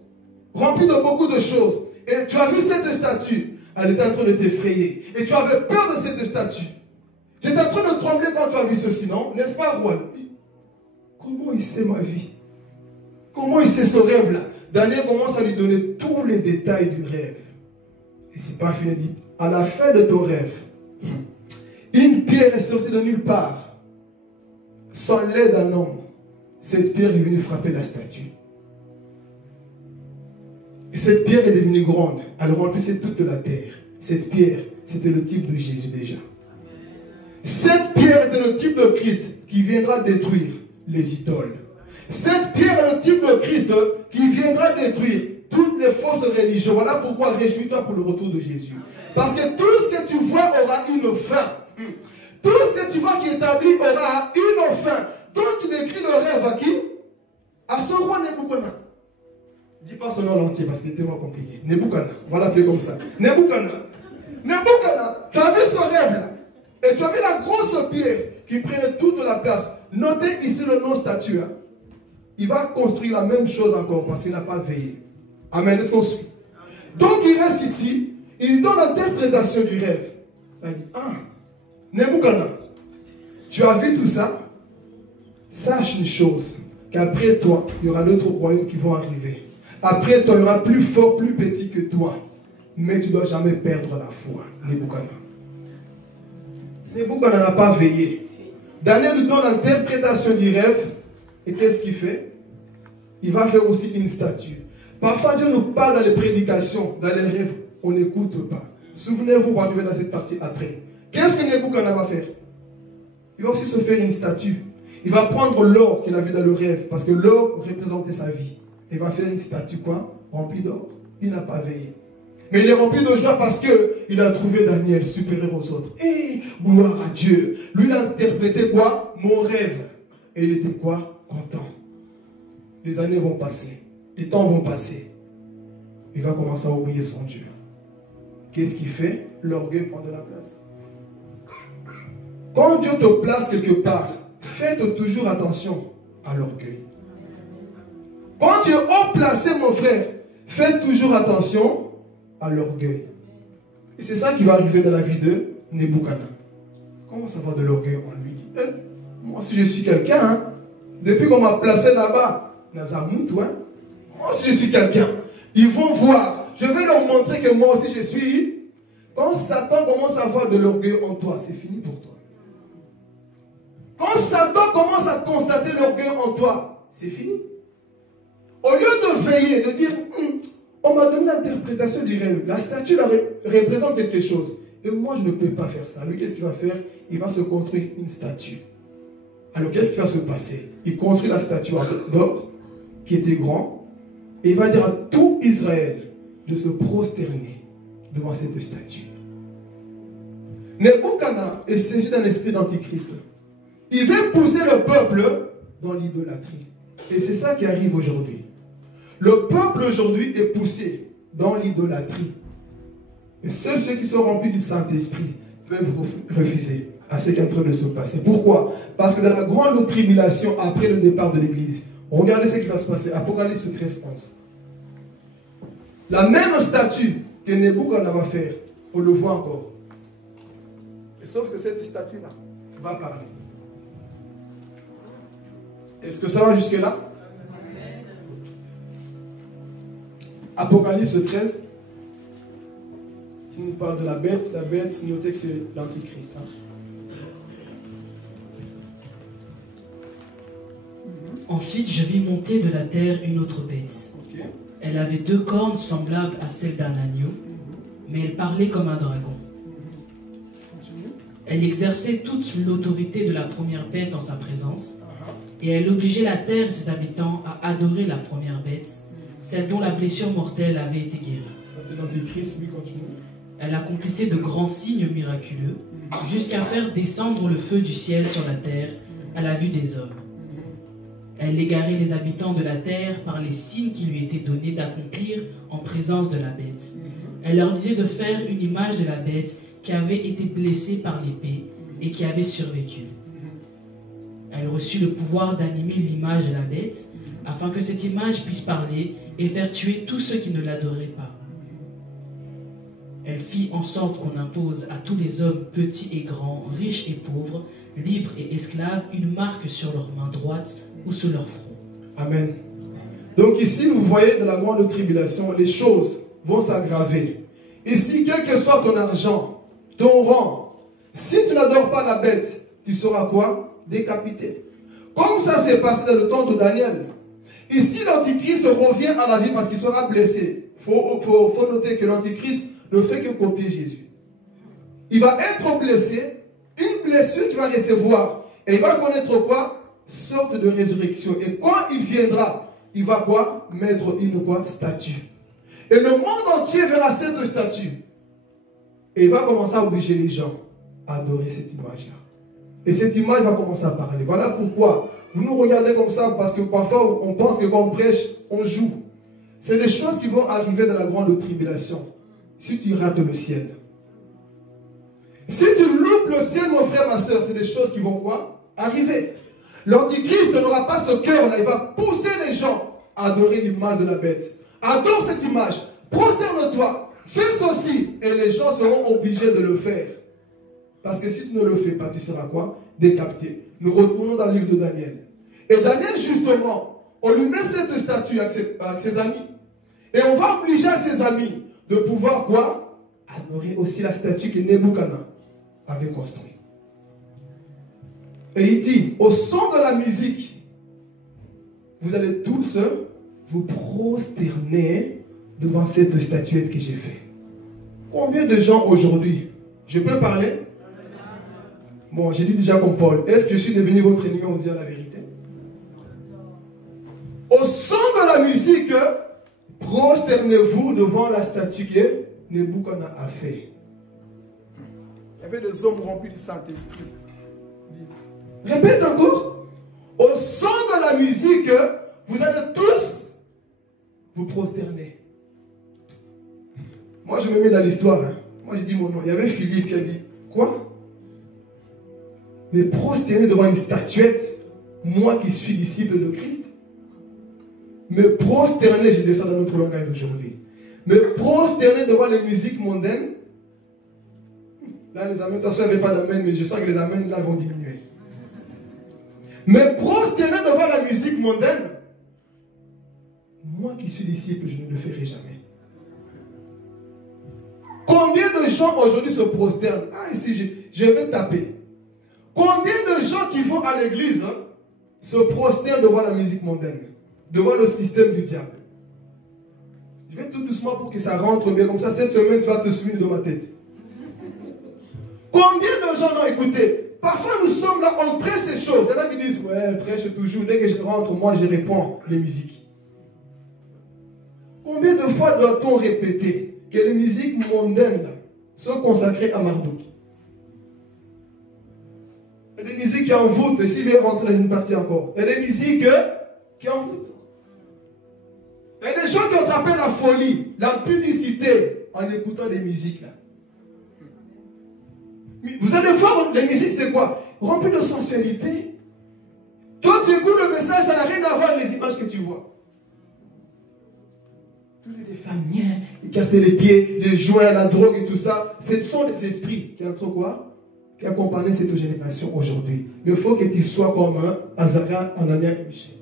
remplis de beaucoup de choses. Et tu as vu cette statue. Elle était en train de t'effrayer. Et tu avais peur de cette statue. Tu étais en train de trembler quand tu as vu ceci, non? N'est-ce pas, roi? Comment il sait ma vie? Comment il sait ce rêve-là? Daniel commence à lui donner tous les détails du rêve. Et c'est pas fini, il dit, à la fin de ton rêve, une pierre est sortie de nulle part. Sans l'aide d'un homme, cette pierre est venue frapper la statue. Et cette pierre est devenue grande. Elle remplissait toute la terre. Cette pierre, c'était le type de Jésus déjà. Cette pierre était le type de Christ qui viendra détruire les idoles. Cette pierre est le type de Christ qui viendra détruire toutes les fausses religions. Voilà pourquoi réjouis-toi pour le retour de Jésus. Parce que tout ce que tu vois aura une fin. Tout ce que tu vois qui est établi aura une fin. Donc tu décris le rêve à qui? À ce roi Nebuchadnezzar. Dis pas son nom entier parce qu'il est tellement compliqué. Nebuchadnezzar, on va l'appeler comme ça. Nebuchadnezzar. Nebuchadnezzar, tu as vu ce rêve là? Et tu as vu la grosse pierre qui prenait toute la place. Notez ici le nom statue. Il va construire la même chose encore parce qu'il n'a pas veillé. Amen. Est-ce qu'on suit? Donc il reste ici. Il donne l'interprétation du rêve. Il dit, Nebuchadnezzar, tu as vu tout ça? Sache une chose, qu'après toi, il y aura d'autres royaumes qui vont arriver. Après toi, il y aura plus fort, plus petit que toi. Mais tu ne dois jamais perdre la foi. Nebuchadnezzar. Nebuchadnezzar n'a pas veillé. Daniel lui donne l'interprétation du rêve. Et qu'est-ce qu'il fait? Il va faire aussi une statue. Parfois, Dieu nous parle dans les prédications, dans les rêves. On n'écoute pas. Souvenez-vous, on va arriver dans cette partie après. Qu'est-ce que Nebuchadnezzar va faire? il va aussi se faire une statue. Il va prendre l'or qu'il a vu dans le rêve, parce que l'or représentait sa vie. Il va faire une statue, quoi? Remplie d'or. Il n'a pas veillé. Mais il est rempli de joie parce qu'il a trouvé Daniel supérieur aux autres. Et gloire à Dieu. Lui, il a interprété quoi? Mon rêve. Et il était quoi? Content. Les années vont passer. Les temps vont passer. Il va commencer à oublier son Dieu. Qu'est-ce qu'il fait? L'orgueil prend de la place. Quand Dieu te place quelque part, faites toujours attention à l'orgueil. Quand tu es haut placé, mon frère, faites toujours attention à l'orgueil. Et c'est ça qui va arriver dans la vie de Nebuchadnezzar. Comment ça va de l'orgueil? On lui dit, moi aussi je suis quelqu'un, hein? Depuis qu'on m'a placé là-bas, Nazamut, hein? Moi aussi je suis quelqu'un. Ils vont voir. Je vais leur montrer que moi aussi je suis. Quand Satan commence à voir de l'orgueil en toi, c'est fini pour toi. Quand Satan commence à constater l'orgueil en toi, c'est fini. Au lieu de veiller, de dire, on m'a donné l'interprétation du rêve. La statue représente quelque chose. Et moi, je ne peux pas faire ça. Lui, qu'est-ce qu'il va faire? Il va se construire une statue. Alors, qu'est-ce qui va se passer? Il construit la statue d'or, qui était grand, et il va dire à tout Israël de se prosterner devant cette statue. Nebuchadnezzar est saisi d'un esprit d'antichrist. Il veut pousser le peuple dans l'idolâtrie. Et c'est ça qui arrive aujourd'hui. Le peuple aujourd'hui est poussé dans l'idolâtrie. Et seuls ceux qui sont remplis du Saint-Esprit peuvent refuser à ce qui est en train de se passer. Pourquoi? Parce que dans la grande tribulation, après le départ de l'Église, regardez ce qui va se passer. Apocalypse 13, 11. La même statue que Nebuchadnezzar va faire, on le voit encore. Et sauf que cette statue-là va parler. Est-ce que ça va jusque-là? Apocalypse 13. Si nous parle de la bête, notez que c'est l'antichrist. Ensuite, je vis monter de la terre une autre bête. Okay. Elle avait 2 cornes semblables à celles d'un agneau, mais elle parlait comme un dragon. Elle exerçait toute l'autorité de la première bête en sa présence, et elle obligeait la terre et ses habitants à adorer la première bête, celle dont la blessure mortelle avait été guérie. Ça c'est l'antichrist, lui, continue. Elle accomplissait de grands signes miraculeux, jusqu'à faire descendre le feu du ciel sur la terre à la vue des hommes. Elle égarait les habitants de la terre par les signes qui lui étaient donnés d'accomplir en présence de la bête. Elle leur disait de faire une image de la bête qui avait été blessée par l'épée et qui avait survécu. Elle reçut le pouvoir d'animer l'image de la bête, afin que cette image puisse parler et faire tuer tous ceux qui ne l'adoraient pas. Elle fit en sorte qu'on impose à tous les hommes, petits et grands, riches et pauvres, libres et esclaves, une marque sur leur main droite ou sur leur front. Amen. Donc ici, vous voyez, dans la grande tribulation, les choses vont s'aggraver. Ici, quel que soit ton argent, ton rang, si tu n'adores pas la bête, tu seras quoi? Décapité. Comme ça s'est passé dans le temps de Daniel. Ici, l'antichrist revient à la vie parce qu'il sera blessé. Il faut noter que l'antichrist ne fait que copier Jésus. Il va être blessé, une blessure qu'il va recevoir. Et il va connaître quoi? Sorte de résurrection. Et quand il viendra, il va quoi? Mettre une quoi? Statue. Et le monde entier verra cette statue. Et il va commencer à obliger les gens à adorer cette image-là. Et cette image va commencer à parler. Voilà pourquoi vous nous regardez comme ça, parce que parfois on pense que quand on prêche, on joue. C'est des choses qui vont arriver dans la grande tribulation. Si tu rates le ciel. Si tu loupes le ciel, mon frère, ma soeur, c'est des choses qui vont quoi? Arriver. L'antichrist n'aura pas ce cœur-là. Il va pousser les gens à adorer l'image de la bête. Adore cette image. Prosterne-toi. Fais ceci. Et les gens seront obligés de le faire. Parce que si tu ne le fais pas, tu seras quoi? Décapité. Nous retournons dans le livre de Daniel. Et Daniel, justement, on lui met cette statue avec ses amis. Et on va obliger à ses amis de pouvoir quoi? Adorer aussi la statue que Nebuchadnezzar avait construite. Et il dit, au son de la musique, vous allez tous vous prosterner devant cette statuette que j'ai faite. Combien de gens aujourd'hui, je peux parler? Bon, j'ai dit déjà comme Paul, est-ce que je suis devenu votre ennemi, on dire la vérité? Au son de la musique, prosternez-vous devant la statue que Nebuchadnezzar a fait. Il y avait des hommes remplis du Saint-Esprit. Répète encore. Au son de la musique, vous allez tous vous prosterner. Moi, je me mets dans l'histoire. Hein. Moi, j'ai dit mon nom. Il y avait Philippe qui a dit, quoi? Mais prosterner devant une statuette, moi qui suis disciple de Christ? Me prosterner, je descends dans notre langage d'aujourd'hui. Me prosterner devant les musiques mondaines. Là, les amens, attention, il n'y avait pas d'amen, mais je sens que les amens, là, vont diminuer. Me prosterner devant la musique mondaine. Moi qui suis disciple, je ne le ferai jamais. Combien de gens aujourd'hui se prosternent? Ah, ici, je vais taper. Combien de gens qui vont à l'église se prosternent devant la musique mondaine, devant le système du diable? Je vais tout doucement pour que ça rentre bien. Comme ça, cette semaine, tu vas te souvenir de ma tête. Combien de gens l'ont écouté? Parfois, nous sommes là, on prêche ces choses. Il y en a qui disent, ouais, prêche toujours. Dès que je rentre, moi, je réponds les musiques. Combien de fois doit-on répéter que les musiques mondaines sont consacrées à Marduk? Il y a des musiques qui envoûtent. Et si je vais rentrer dans une partie encore, il y a des musiques qui envoûtent. Il y a des gens qui ont tapé la folie, la publicité en écoutant des musiques là. Vous allez voir, les musiques c'est quoi? Rempli de sensualité. Toi tu écoutes le message, ça n'a rien à voir avec les images que tu vois. Des femmes, écarter les pieds, les joints, la drogue et tout ça. Ce sont des esprits qui ont quoi? Qui accompagnent cette génération aujourd'hui. Mais il faut que tu sois comme un Azara, Anania et Michel.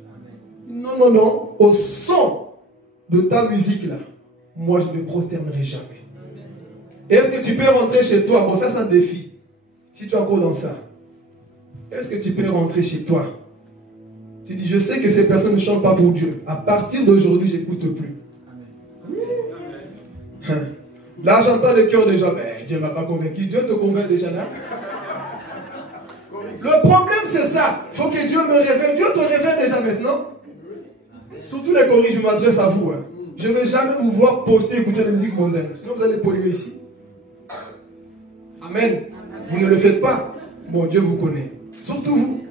Non, non, non. Au son de ta musique là, moi je ne me prosternerai jamais. Est-ce que tu peux rentrer chez toi? Bon, ça te défie. Si tu es encore dans ça, est-ce que tu peux rentrer chez toi? Tu dis, je sais que ces personnes ne chantent pas pour Dieu. À partir d'aujourd'hui, je n'écoute plus. Là, j'entends le cœur des gens. Mais Dieu ne m'a pas convaincu. Dieu te convainc déjà là. Le problème, c'est ça. Il faut que Dieu me révèle. Dieu te révèle déjà maintenant. Surtout les choristes, je m'adresse à vous. Hein. Je ne vais jamais vous voir poster, écouter la musique mondaine. Sinon, vous allez polluer ici. Amen. Vous ne le faites pas. Bon, Dieu vous connaît. Surtout vous.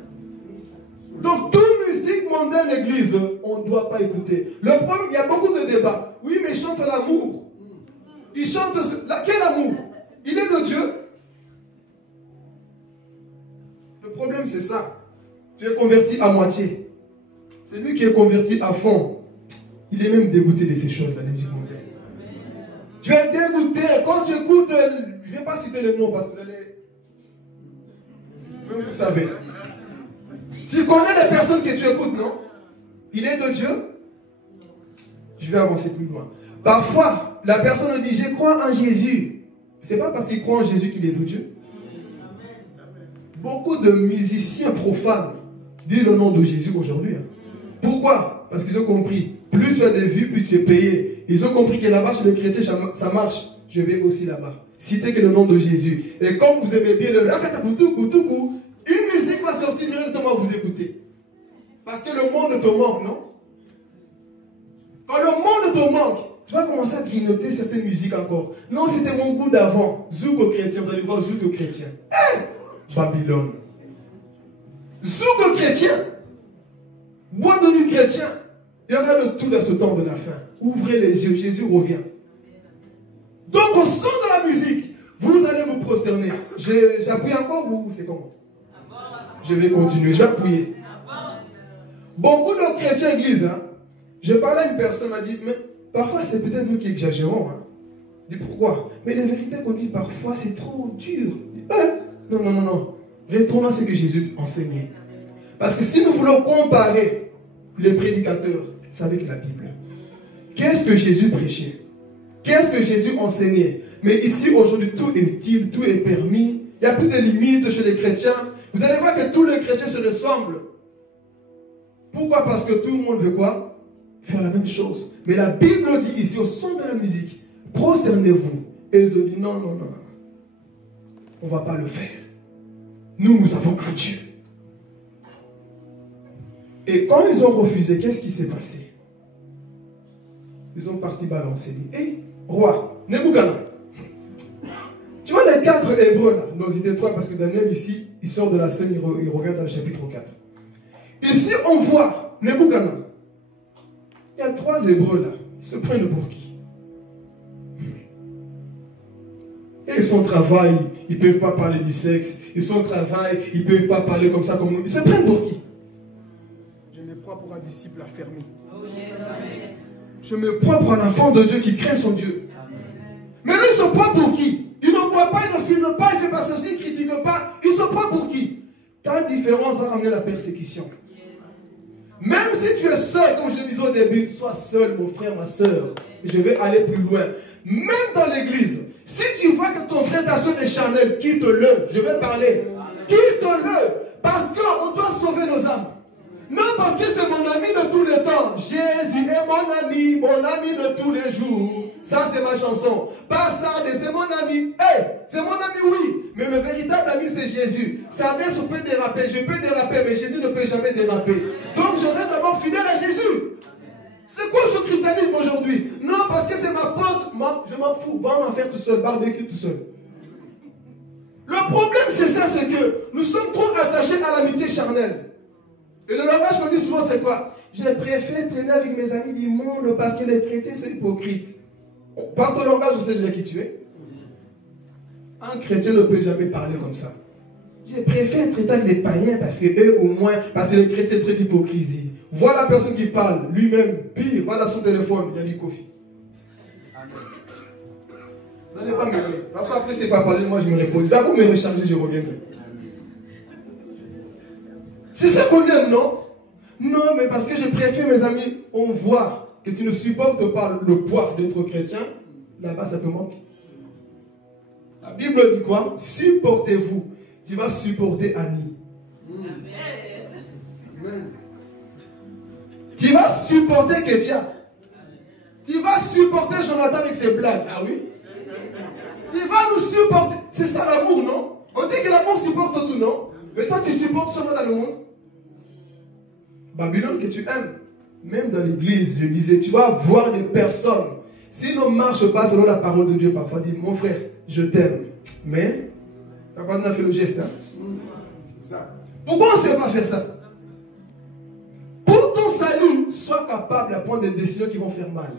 Donc, toute musique mondaine l'église, on ne doit pas écouter. Le problème, il y a beaucoup de débats. Oui, mais ils chantent l'amour. Ils chantent... Quel amour? Il est de Dieu. Le problème, c'est ça. Tu es converti à moitié. C'est lui qui est converti à fond. Il est même dégoûté de ces choses, la musique mondaine. Tu es dégoûté. Quand tu écoutes... Je ne vais pas citer les noms parce que vous savez. Tu connais les personnes que tu écoutes, non? Il est de Dieu. Je vais avancer plus loin. Parfois, la personne dit, je crois en Jésus. Ce n'est pas parce qu'il croit en Jésus qu'il est de Dieu. Beaucoup de musiciens profanes disent le nom de Jésus aujourd'hui. Pourquoi? Parce qu'ils ont compris. Plus tu as des vues, plus tu es payé. Ils ont compris que là-bas, chez les chrétiens, ça marche. Je vais aussi là-bas. Citez que le nom de Jésus. Et comme vous aimez bien le une musique va sortir directement, vous écoutez. Parce que le monde te manque, non? Quand le monde te manque, tu vas commencer à grignoter certaines musiques encore. Non, c'était mon goût d'avant. Zouk chrétien, vous allez voir Zouk chrétien. Babylone. Zouk chrétien. Bois de nuit chrétien. Il y aura le tout dans ce temps de la fin. Ouvrez les yeux, Jésus revient. Donc au son de la musique, vous allez vous prosterner. J'appuie encore ou c'est comment? Je vais continuer, je vais appuyer. Beaucoup de chrétiens église, hein, je parlais à une personne, m'a dit, mais parfois c'est peut-être nous qui exagérons. Hein. Je dis pourquoi? Mais la vérité qu'on dit parfois c'est trop dur. Non, non, non, non. Retournons à ce que Jésus enseignait. Parce que si nous voulons comparer les prédicateurs, c'est avec la Bible. Qu'est-ce que Jésus prêchait? Qu'est-ce que Jésus enseignait? Mais ici, aujourd'hui, tout est utile, tout est permis. Il n'y a plus de limites chez les chrétiens. Vous allez voir que tous les chrétiens se ressemblent. Pourquoi? Parce que tout le monde veut quoi? Faire la même chose. Mais la Bible dit ici, au son de la musique, prosternez-vous. Et ils ont dit, non, non, non. On ne va pas le faire. nous avons un Dieu. Et quand ils ont refusé, qu'est-ce qui s'est passé? Ils ont parti balancer. Hé, roi, Nebuchadnezzar, tu vois les 4 Hébreux là, nos idées 3, parce que Daniel ici, il sort de la scène, il revient dans le chapitre 4. Ici, on voit Nebuchadnezzar. Il y a 3 Hébreux là, ils se prennent pour qui? Et son travail, ils ne peuvent pas parler du sexe. Ils sont au travail, ils ne peuvent pas parler comme ça comme nous. Ils se prennent pour qui? Je me prends pour un disciple affermi. Je me prends pour un enfant de Dieu qui craint son Dieu. Mais lui, il se prend pour qui? Il ne boit pas, il ne filme pas, il ne fait pas ceci, il ne critique pas. Il se prend pour qui? Ta différence va ramener la persécution. Même si tu es seul, comme je le disais au début, sois seul, mon frère, ma soeur. Et je vais aller plus loin. Même dans l'église, si tu vois que ton frère, ta soeur est charnel, quitte-le. Je vais parler. Quitte-le. Parce qu'on doit sauver nos âmes. Non parce que c'est mon ami de tous les temps. Jésus est mon ami de tous les jours. Ça c'est ma chanson. Pas ça, c'est mon ami. Hey, c'est mon ami, oui. Mais mon véritable ami c'est Jésus. Ça peut déraper, je peux déraper, mais Jésus ne peut jamais déraper. Donc je reste d'abord fidèle à Jésus. C'est quoi ce christianisme aujourd'hui? Non, parce que c'est ma pote. Moi, je m'en fous. Va en faire tout seul, barbecue tout seul. Le problème, c'est ça, c'est que nous sommes trop attachés à l'amitié charnelle. Et le langage qu'on dit souvent, c'est quoi? J'ai préféré traîner avec mes amis du monde parce que les chrétiens sont hypocrites. Par ton langage, je sais déjà qui tu es. Un chrétien ne peut jamais parler comme ça. J'ai préféré traiter avec les païens parce que eux, au moins, parce que les chrétiens traitent d'hypocrisie. Voilà la personne qui parle, lui-même, pire, voilà son téléphone, il y a du coffee. Vous n'allez pas me dire. Parce qu'après, c'est pas parler, moi je me réponds. D'abord me recharger, je reviendrai. C'est ça qu'on aime, non? Non, mais parce que je préfère mes amis, on voit que tu ne supportes pas le poids d'être chrétien, là-bas ça te manque. La Bible dit quoi? Supportez-vous. Tu vas supporter Annie. Amen. Tu vas supporter Ketia. Tu vas supporter Jonathan avec ses blagues. Ah oui? Tu vas nous supporter. C'est ça l'amour, non? On dit que l'amour supporte tout, non? Mais toi, tu supportes seulement dans le monde. Babylone que tu aimes. Même dans l'église, je disais, tu vas voir des personnes. S'ils ne marchent pas selon la parole de Dieu, parfois, dis, mon frère, je t'aime. Mais, tu n'as pas fait le geste, hein? Pourquoi on ne sait pas faire ça? Pour ton salut, sois capable de prendre des décisions qui vont faire mal.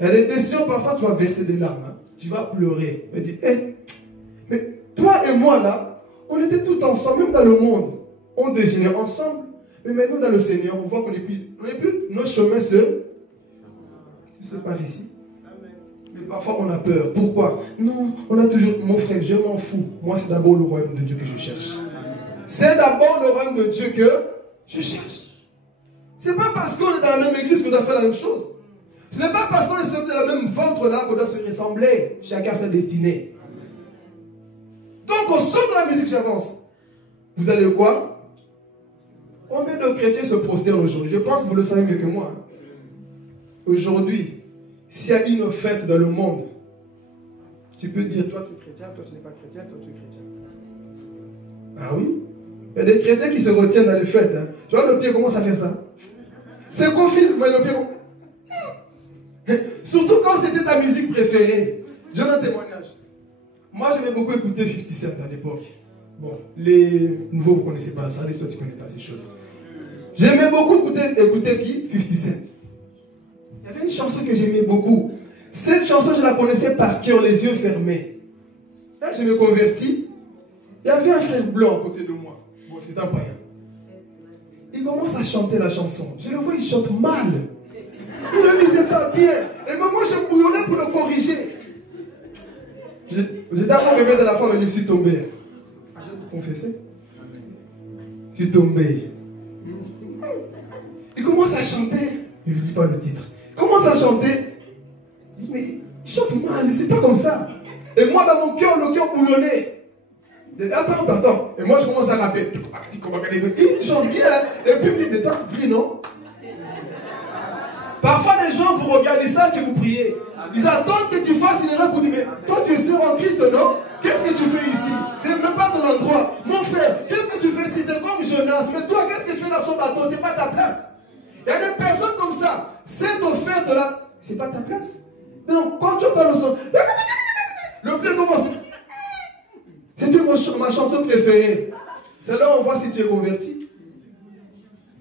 Il y a des décisions, parfois, tu vas verser des larmes. Hein? Tu vas pleurer. Tu dis, hey, mais toi et moi, là, on était tous ensemble, même dans le monde. On dégénère ensemble. Mais maintenant, dans le Seigneur, on voit qu'on n'est plus, nos chemins se séparent ici. Mais parfois, on a peur. Pourquoi? Non, on a toujours, mon frère, je m'en fous. Moi, c'est d'abord le royaume de Dieu que je cherche. C'est d'abord le royaume de Dieu que je cherche. C'est pas parce qu'on est dans la même église qu'on doit faire la même chose. Ce n'est pas parce qu'on est sorti de la même ventre là qu'on doit se ressembler. Chacun sa destinée. Donc, au centre de la musique, j'avance. Vous allez quoi? Combien de chrétiens se prosternent aujourd'hui? Je pense que vous le savez mieux que moi. Aujourd'hui, s'il y a une fête dans le monde, tu peux dire, toi tu es chrétien, toi tu n'es pas chrétien, toi tu es chrétien. Ah oui? Il y a des chrétiens qui se retiennent dans les fêtes. Hein. Tu vois, le pied commence à faire ça. C'est confirmé, mais le pied... Surtout quand c'était ta musique préférée. Je donne un témoignage. Moi, j'aimais beaucoup écouter 50 Cent à l'époque. Bon, les nouveaux, vous ne connaissez pas ça. Les toi, tu ne connais pas ces choses. J'aimais beaucoup écouter qui? 50 Cent. Il y avait une chanson que j'aimais beaucoup. Cette chanson, je la connaissais par cœur, les yeux fermés. Là, je me convertis. Il y avait un frère blanc à côté de moi. Bon, c'est un païen. Il commence à chanter la chanson. Je le vois, il chante mal. Il ne lisait pas bien. Et moi, je bouillonnais pour le corriger. J'étais à mon réveil de la femme et je suis tombé. Je vais vous confesser. Je suis tombé. Il commence à chanter. Je ne lui dis pas le titre. Il commence à chanter. Il dit, mais il chante mal, c'est pas comme ça. Et moi, dans mon cœur, le cœur bouillonné. Attends. Et moi, je commence à rapper. Il chante bien. Et puis, il me dit, mais toi, tu pries, non? Parfois, les gens vous regardent, ils savent que vous priez. Ils attendent que tu fasses une erreur pour dire, mais toi, tu es sûr en Christ, non? Qu'est-ce que tu fais ici? Tu n'es même pas dans l'endroit. Mon frère, qu'est-ce Jonas. Mais toi, qu'est-ce que tu fais dans son bateau? C'est pas ta place. Il y a des personnes comme ça. Cette offerte là, c'est pas ta place. Donc, quand tu entends le son, le blé commence. C'était ma chanson préférée. C'est là où on voit si tu es converti.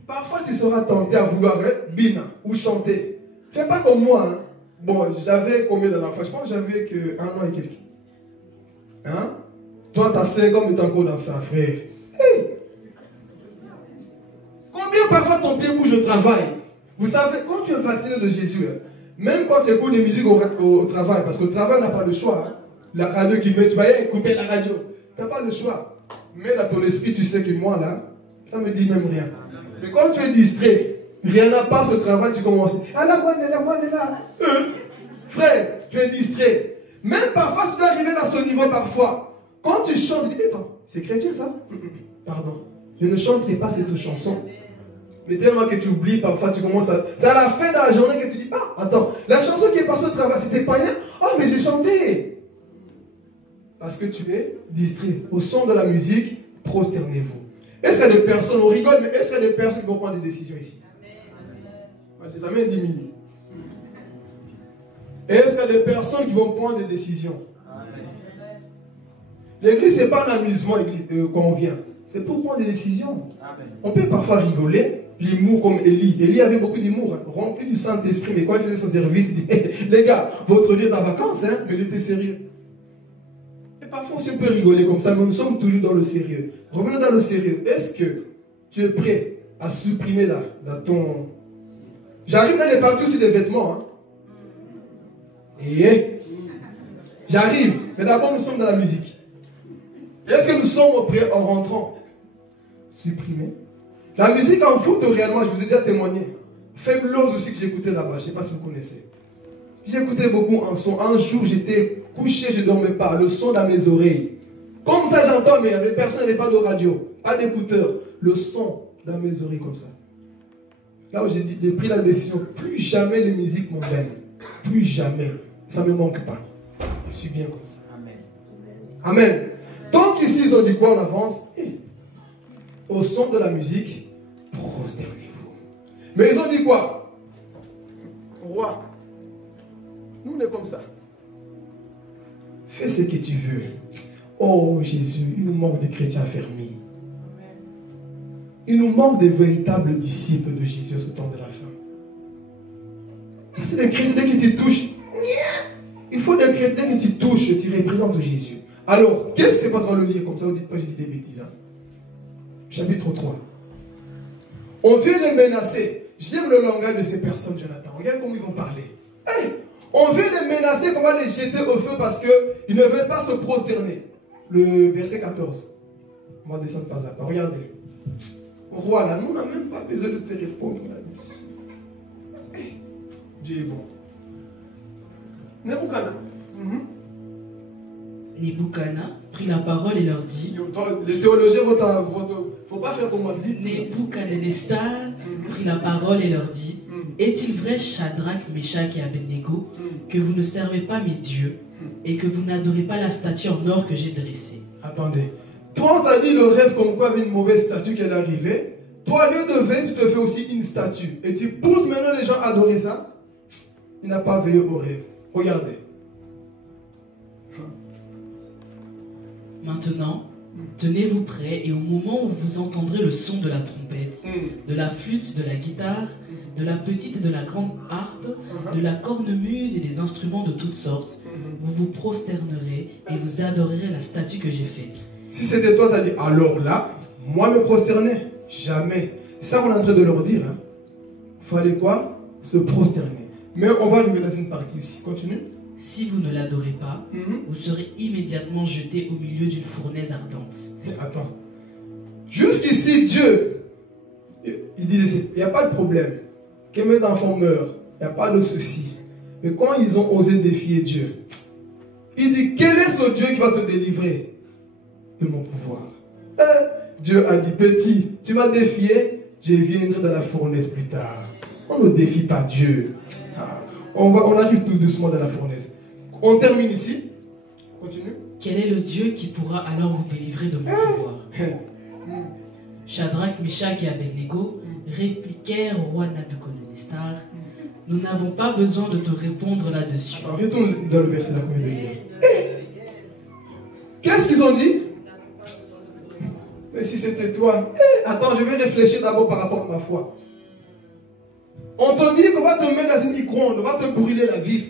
Parfois, tu seras tenté à vouloir bina ou chanter. Fais pas comme moi. Hein. Bon, j'avais combien d'enfants? Je pense que j'avais que 1 an et quelques. Hein? Toi, tu as 5 ans, mais tu es encore dans ça, frère. Hey! Combien parfois ton pied bouge au travail? Vous savez, quand tu es vacciné de Jésus, hein, même quand tu écoutes des musiques au travail, parce que le travail n'a pas le choix. Hein, la radio qui met, tu vas écouter la radio. Tu n'as pas le choix. Mais dans ton esprit, tu sais que moi, là, ça ne me dit même rien. Mais quand tu es distrait, rien n'a pas ce travail, tu commences. Ah là, moi, on est là. Frère, tu es distrait. Même parfois, tu dois arriver dans ce niveau parfois. Quand tu chantes, tu dis, attends, c'est chrétien ça? Pardon. Je ne chanterai pas cette chanson. Mais tellement que tu oublies, parfois tu commences à... C'est à la fin de la journée que tu dis, ah, attends, la chanson qui est passée au travail, c'était pas rien. Oh, mais j'ai chanté. Parce que tu es distrait. Au son de la musique, prosternez-vous. Est-ce qu'il y a des personnes, on rigole, mais est-ce qu'il y a des personnes qui vont prendre des décisions ici? Amen. Les amens diminuent. Est-ce qu'il y a des personnes qui vont prendre des décisions? L'église, ce n'est pas un amusement quand on vient. C'est pour prendre des décisions. Amen. On peut parfois rigoler, l'humour comme Élie. Élie avait beaucoup d'humour, hein, rempli du Saint-Esprit. Mais quand il faisait son service, il dit, hey, les gars, votre vie est en vacances, hein, mais il était sérieux. Et parfois, on peut rigoler comme ça, mais nous sommes toujours dans le sérieux. Revenons dans le sérieux. Est-ce que tu es prêt à supprimer là, dans ton... J'arrive dans les parties aussi des vêtements. Hein. Et j'arrive, mais d'abord nous sommes dans la musique. Est-ce que nous sommes prêts en rentrant? Supprimer. La musique en fout réellement, je vous ai déjà témoigné. Faibleuse aussi que j'écoutais là-bas, je ne sais pas si vous connaissez. J'écoutais beaucoup un son. Un jour, j'étais couché, je ne dormais pas. Le son dans mes oreilles. Comme ça, j'entends, mais il y avait personne, il n'y avait pas de radio, pas d'écouteur. Le son dans mes oreilles comme ça. Là où j'ai pris la décision, plus jamais les musiques mondaines. Plus jamais. Ça ne me manque pas. Je suis bien comme ça. Amen. Amen. Donc ici, ils ont dit quoi? On avance. Au son de la musique, prosternez-vous. Mais ils ont dit quoi? Roi, nous on est comme ça. Fais ce que tu veux. Oh Jésus, il nous manque des chrétiens fermés. Il nous manque des véritables disciples de Jésus à ce temps de la fin. C'est des chrétiens qui te touchent. Il faut des chrétiens qui te touchent, tu représentes Jésus. Alors, qu'est-ce qui se passe? On va le lire comme ça, vous dites pas j'ai dit des bêtises. Hein. Chapitre 3. On vient les menacer. J'aime le langage de ces personnes, Jonathan. Regarde comment ils vont parler. Hey, on vient les menacer qu'on va les jeter au feu parce qu'ils ne veulent pas se prosterner. Le verset 14. On va descendre pas à pas. Regardez. Roi, là, nous, on n'a même pas besoin de te répondre là-dessus. Hey, Dieu est bon. Nebuchadnezzar. Nebuchadnezzar prit la parole et leur dit... Les théologiens vont... Faut pas faire comme on dit. Nebuchadnezzar prit la parole et leur dit, est-il vrai, Shadrach, Meshach et Abednego, que vous ne servez pas mes dieux et que vous n'adorez pas la statue en or que j'ai dressée? Attendez. Toi, on t'a dit le rêve comme quoi avait une mauvaise statue qui allait arriver. Toi, au lieu de veiller, tu te fais aussi une statue. Et tu pousses maintenant les gens à adorer ça. Il n'a pas veillé au rêve. Regardez. Maintenant, tenez-vous prêts et au moment où vous entendrez le son de la trompette, de la flûte, de la guitare, de la petite et de la grande harpe, de la cornemuse et des instruments de toutes sortes, vous vous prosternerez et vous adorerez la statue que j'ai faite. Si c'était toi, tu as dit, alors là, moi me prosterner? Jamais. C'est ça qu'on est en train de leur dire. Il fallait quoi? Se prosterner. Mais on va arriver dans une partie aussi. Continue. Si vous ne l'adorez pas, vous serez immédiatement jeté au milieu d'une fournaise ardente. Mais attends. Jusqu'ici, Dieu, il disait, il n'y a pas de problème. Que mes enfants meurent, il n'y a pas de souci. Mais quand ils ont osé défier Dieu, il dit, quel est ce Dieu qui va te délivrer de mon pouvoir? Dieu a dit, petit, tu vas défier, je viendrai dans la fournaise plus tard. On ne défie pas Dieu. On arrive tout doucement dans la fournaise. On termine ici. Continue. Quel est le Dieu qui pourra alors vous délivrer de mon pouvoir? Shadrach, Meshach et Abednego répliquèrent au roi Nabuchodonosor, nous n'avons pas besoin de te répondre là-dessus. Alors, retourne dans le verset là qu'on vient de lire. Qu'est-ce qu'ils ont dit? Mais si c'était toi, attends, je vais réfléchir d'abord par rapport à ma foi. On te dit qu'on va te mettre dans une micro-ondes, on va te brûler la vif.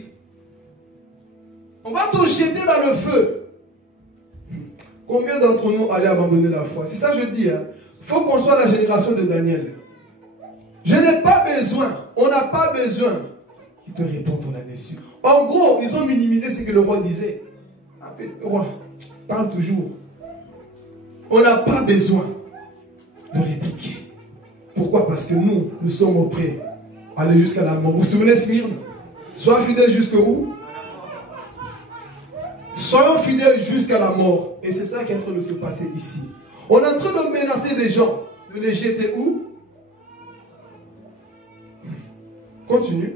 On va te jeter dans le feu. Combien d'entre nous allaient abandonner la foi? C'est ça que je dis. Il faut qu'on soit la génération de Daniel. Je n'ai pas besoin, on n'a pas besoin qu'ils te répondent là-dessus. En gros, ils ont minimisé ce que le roi disait. Le roi, parle toujours. On n'a pas besoin de répliquer. Pourquoi? Parce que nous sommes prêts à aller jusqu'à la mort. Vous vous souvenez, Smyrne? Sois fidèle jusqu'où? Soyons fidèles jusqu'à la mort. Et c'est ça qui est en train de se passer ici. On est en train de menacer des gens, de les jeter où? Continue.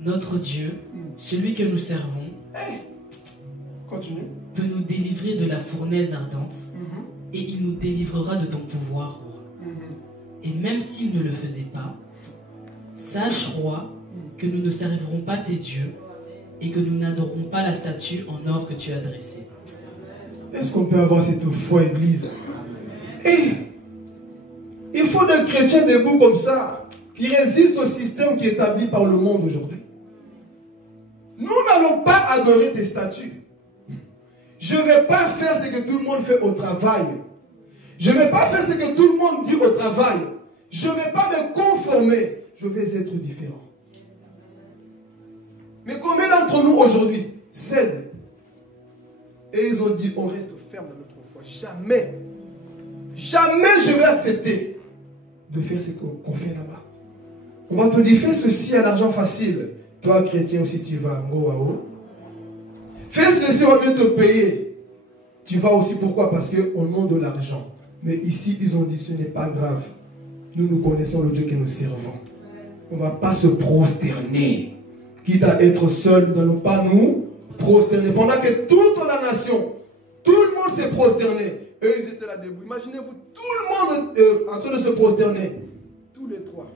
Notre Dieu, celui que nous servons, Continue. peut nous délivrer de la fournaise ardente, et il nous délivrera de ton pouvoir, roi. Et même s'il ne le faisait pas, sache, roi, que nous ne servirons pas tes dieux, et que nous n'adorerons pas la statue en or que tu as dressée. Est-ce qu'on peut avoir cette foi, Église? Il faut des chrétiens debout comme ça, qui résistent au système qui est établi par le monde aujourd'hui. Nous n'allons pas adorer tes statues. Je ne vais pas faire ce que tout le monde fait au travail. Je ne vais pas faire ce que tout le monde dit au travail. Je ne vais pas me conformer. Je vais être différent. Mais combien d'entre nous aujourd'hui cèdent? Et ils ont dit, on reste ferme dans notre foi. Jamais, jamais je vais accepter de faire ce qu'on fait là-bas. On va te dire, fais ceci à l'argent facile. Toi, chrétien aussi, tu vas. Fais ceci, on va mieux te payer. Tu vas aussi, pourquoi? Parce qu'on demande de l'argent. Mais ici, ils ont dit, ce n'est pas grave. Nous connaissons le Dieu que nous servons. On ne va pas se prosterner. Quitte à être seul, nous n'allons pas nous prosterner. Pendant que toute la nation, tout le monde s'est prosterné. Eux, ils étaient là debout. Imaginez-vous, tout le monde en train de se prosterner. Tous les trois.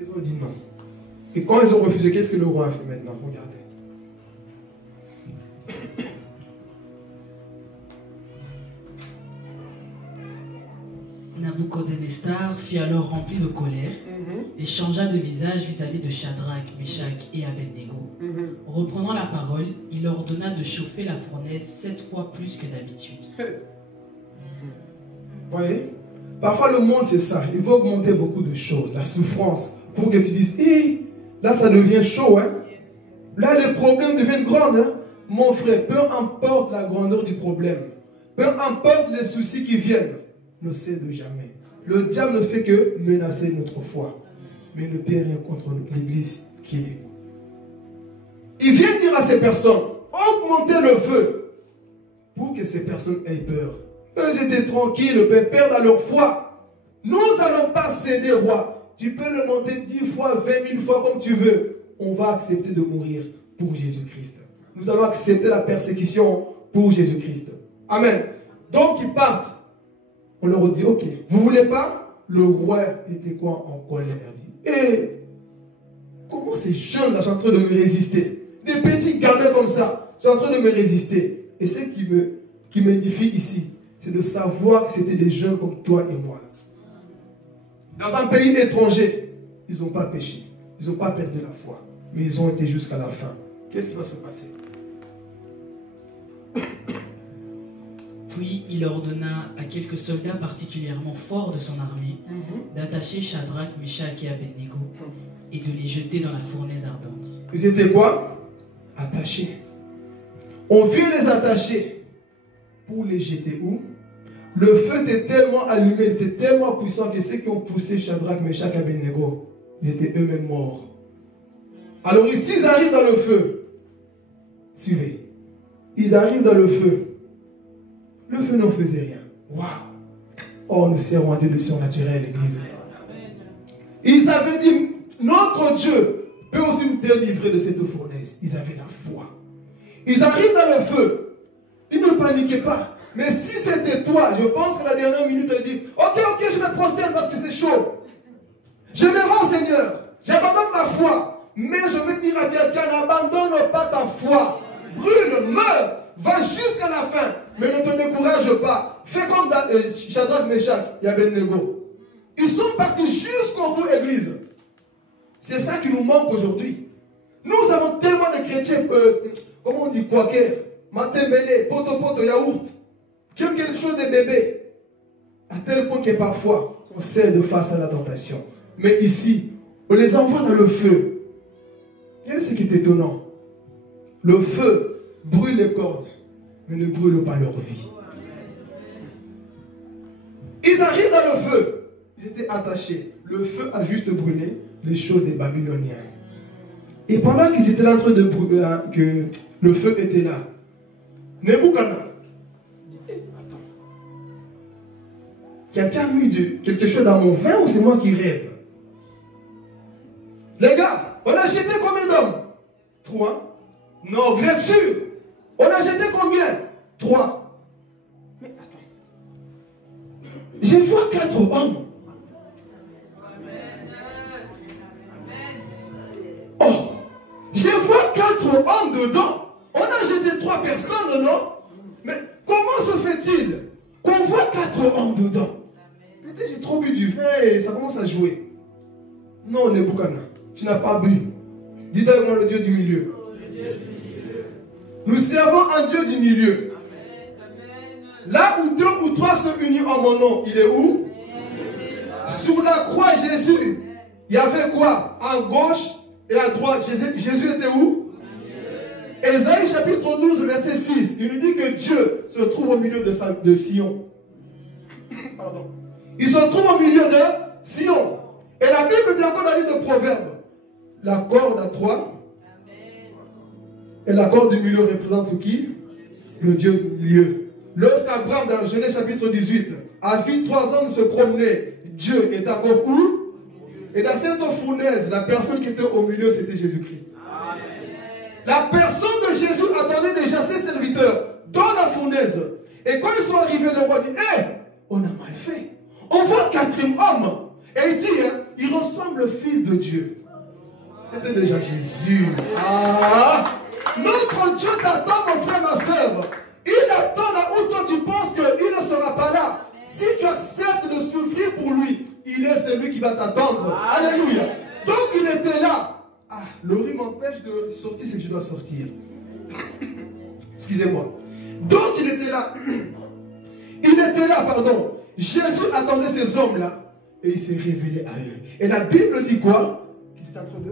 Ils ont dit non. Et quand ils ont refusé, qu'est-ce que le roi a fait maintenant? Regardez. Nabuchodonosor fut alors rempli de colère et changea de visage vis-à-vis de Shadrach, Meshach et Abednego. Reprenant la parole, il ordonna de chauffer la fournaise 7 fois plus que d'habitude. Voyez? Parfois le monde c'est ça. Il veut augmenter beaucoup de choses. La souffrance. Pour que tu dises, là ça devient chaud. Hein? Là les problèmes deviennent grands. Hein? Mon frère, peu importe la grandeur du problème, peu importe les soucis qui viennent, ne cède jamais. Le diable ne fait que menacer notre foi. Mais ne peut rien contre l'église qui est. Il vient dire à ces personnes, augmentez le feu pour que ces personnes aient peur. Eux étaient tranquilles, perdent leur foi. Nous n'allons pas céder, roi. Tu peux le monter 10 fois, 20 000 fois comme tu veux. On va accepter de mourir pour Jésus-Christ. Nous allons accepter la persécution pour Jésus-Christ. Amen. Donc ils partent. On leur dit, ok, vous ne voulez pas? Le roi était quoi? En colère. Et comment ces jeunes-là sont en train de me résister? Des petits gamins comme ça sont en train de me résister. Et ce qui m'édifie ici, c'est de savoir que c'était des jeunes comme toi et moi. Dans un pays étranger, ils n'ont pas péché. Ils n'ont pas perdu la foi. Mais ils ont été jusqu'à la fin. Qu'est-ce qui va se passer? Puis il ordonna à quelques soldats particulièrement forts de son armée d'attacher Shadrach, Meshach et Abednego et de les jeter dans la fournaise ardente. Ils étaient quoi? Attachés. On vient les attacher pour les jeter où? Le feu était tellement allumé, il était tellement puissant que ceux qui ont poussé Shadrach, Meshach et Abednego, ils étaient eux-mêmes morts. Alors ici, ils arrivent dans le feu. Suivez. Ils arrivent dans le feu. Le feu n'en faisait rien. Waouh! Oh, nous servons à Dieu de surnaturel, l'église. Ils avaient dit, notre Dieu peut aussi nous délivrer de cette fournaise. Ils avaient la foi. Ils arrivent dans le feu. Ils ne ne paniquez pas. Mais si c'était toi, je pense que la dernière minute, elle dit, ok, je me prosterne parce que c'est chaud. Je me rends au Seigneur. J'abandonne ma foi. Mais je veux dire à quelqu'un, n'abandonne pas ta foi. Brûle, meurs, va jusqu'à la fin. Mais ne te décourage pas. Fais comme Shadrach, Meshach et Abednego. Ils sont partis jusqu'au bout, église. C'est ça qui nous manque aujourd'hui. Nous avons tellement de chrétiens, comment on dit, quaker, matembele, poto, yaourt, qui ont quelque chose de bébé. À tel point que parfois, on cède face à la tentation. Mais ici, on les envoie dans le feu. Et ce qui est étonnant. Le feu brûle les cordes, mais ne brûle pas leur vie. Ils arrivent dans le feu. Ils étaient attachés. Le feu a juste brûlé les choses des Babyloniens. Et pendant qu'ils étaient en train de brûler, que le feu était là, Nebuchadnezzar dit, attends, quelqu'un a mis quelque chose dans mon vin ou c'est moi qui rêve? Les gars, on a jeté combien d'hommes? 3. Non, vous êtes sûr? On a jeté combien? 3. Mais attends. Je vois 4 hommes. Oh, je vois 4 hommes dedans. On a jeté 3 personnes, non? Mais comment se fait-il qu'on voit 4 hommes dedans? Peut-être j'ai trop bu du vin et ça commence à jouer. Non, Nebuchadnezzar, tu n'as pas bu. Dites avec moi le Dieu du milieu. Nous servons un Dieu du milieu. Là où 2 ou 3 se unissent en mon nom, il est où? Sur la croix, Jésus, il y avait quoi? À gauche et à droite. Jésus était où? Ésaïe chapitre 12, verset 6. Il nous dit que Dieu se trouve au milieu de Sion. Pardon. Il se trouve au milieu de Sion. Et la Bible dit encore dans le livre de Proverbes. La corde à 3. Et la corde du milieu représente qui? Le Dieu du milieu. Lorsqu'Abraham, dans Genèse chapitre 18, a vu 3 hommes se promener, Dieu est encore où? Et dans cette fournaise, la personne qui était au milieu, c'était Jésus-Christ. La personne de Jésus attendait déjà ses serviteurs dans la fournaise. Et quand ils sont arrivés, le roi dit, hé, on a mal fait. On voit 4e homme. Et il dit, il ressemble au Fils de Dieu. C'était déjà Jésus. Ah! Notre Dieu t'attend, mon frère, ma soeur. Il attend là où toi tu penses qu'il ne sera pas là. Si tu acceptes de souffrir pour lui, il est celui qui va t'attendre. Alléluia. Donc il était là. Ah, Laurie m'empêche de sortir ce que je dois sortir. Excusez-moi. Donc il était là. Il était là, pardon. Jésus attendait ces hommes-là. Et il s'est révélé à eux. Et la Bible dit quoi? Qu'ils étaient en train de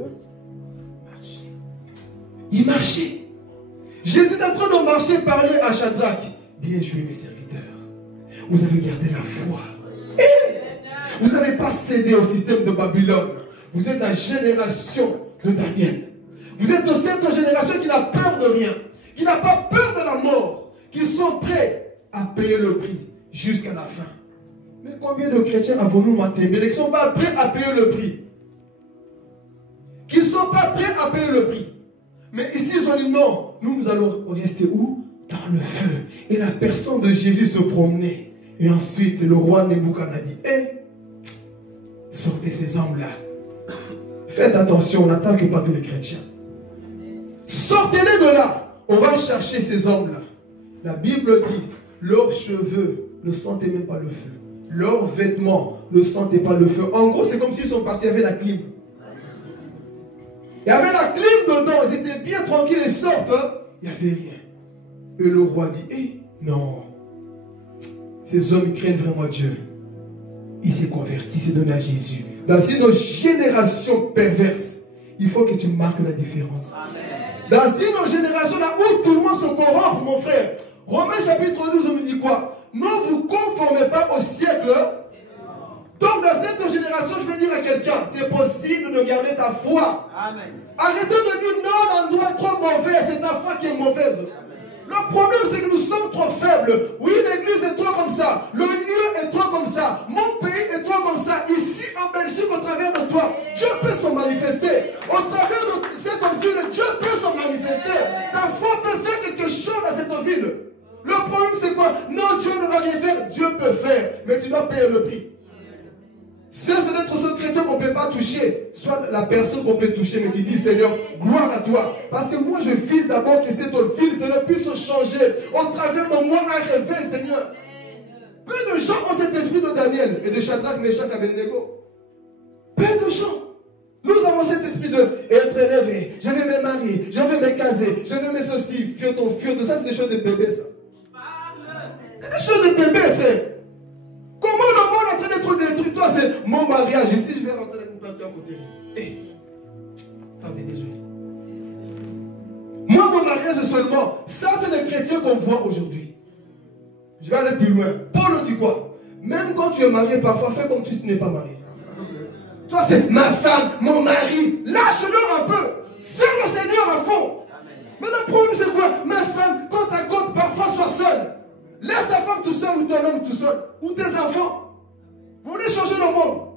marcher. Il marchait. Jésus est en train de marcher, parler à Shadrach. Bien joué, mes serviteurs. Vous avez gardé la foi. Et vous n'avez pas cédé au système de Babylone. Vous êtes la génération de Daniel. Vous êtes cette génération qui n'a peur de rien. Qui n'a pas peur de la mort. Qui sont prêts à payer le prix jusqu'à la fin. Mais combien de chrétiens avons-nous matin qui ne sont pas prêts à payer le prix? Qui ne sont pas prêts à payer le prix. Mais ici, ils ont dit non, nous allons rester où? Dans le feu. Et la personne de Jésus se promenait. Et ensuite, le roi Nebuchadnezzar dit, hé, sortez ces hommes-là. Faites attention, on n'attaque pas tous les chrétiens. Sortez-les de là. On va chercher ces hommes-là. La Bible dit, leurs cheveux ne sentaient même pas le feu. Leurs vêtements ne sentaient pas le feu. En gros, c'est comme s'ils sont partis avec la clim. Il y avait la clim dedans, ils étaient bien tranquilles, ils sortent, hein? Il n'y avait rien. Et le roi dit, hé, non, ces hommes craignent vraiment Dieu. Il s'est converti, il s'est donné à Jésus. Dans une génération perverse, il faut que tu marques la différence. Amen. Dans une génération là où tout le monde se corrompt, mon frère, Romains chapitre 12, on me dit quoi? Ne vous conformez pas au siècle. Donc dans cette génération, je vais dire à quelqu'un, c'est possible de garder ta foi. Amen. Arrêtez de dire non, l'endroit est trop mauvais, c'est ta foi qui est mauvaise. Amen. Le problème, c'est que nous sommes trop faibles. Oui, l'église est trop comme ça. Le lieu est trop comme ça. Mon pays est trop comme ça. Ici, en Belgique, au travers de toi, Dieu peut se manifester. Au travers de cette ville, Dieu peut se manifester. Ta foi peut faire quelque chose dans cette ville. Le problème, peut faire, mais tu dois payer le prix. C'est d'être ce chrétien qu'on ne peut pas toucher, soit la personne qu'on peut toucher, mais qui dit Seigneur, gloire à toi. Parce que moi je vise d'abord que cet fil, Seigneur, puisse changer au travers de moi un réveil, Seigneur. Peu de gens ont cet esprit de Daniel et de Shadrach, Meshach, Abednego. Peu de gens. Nous avons cet esprit de être élevé, je vais me marier, je vais me caser, je vais me ceci, fioton, ça c'est des choses de bébé ça. C'est des choses de bébé, frère. Comment le monde est en train d'être détruit? Toi, c'est mon mariage. Ici, je vais rentrer avec une partie à côté. Attendez, désolé. Moi, mon mariage seulement. Ça, c'est le chrétien qu'on voit aujourd'hui. Je vais aller plus loin. Paul dit quoi? Même quand tu es marié, parfois, fais comme si tu n'es pas marié. Toi, c'est ma femme, mon mari. Lâche-le un peu. Serre le Seigneur à fond. Mais le problème, c'est quoi? Ma femme, quand ta côte, parfois, sois seule. Laisse ta femme tout seul ou ton homme tout seul. Ou tes enfants. Vous voulez changer le monde.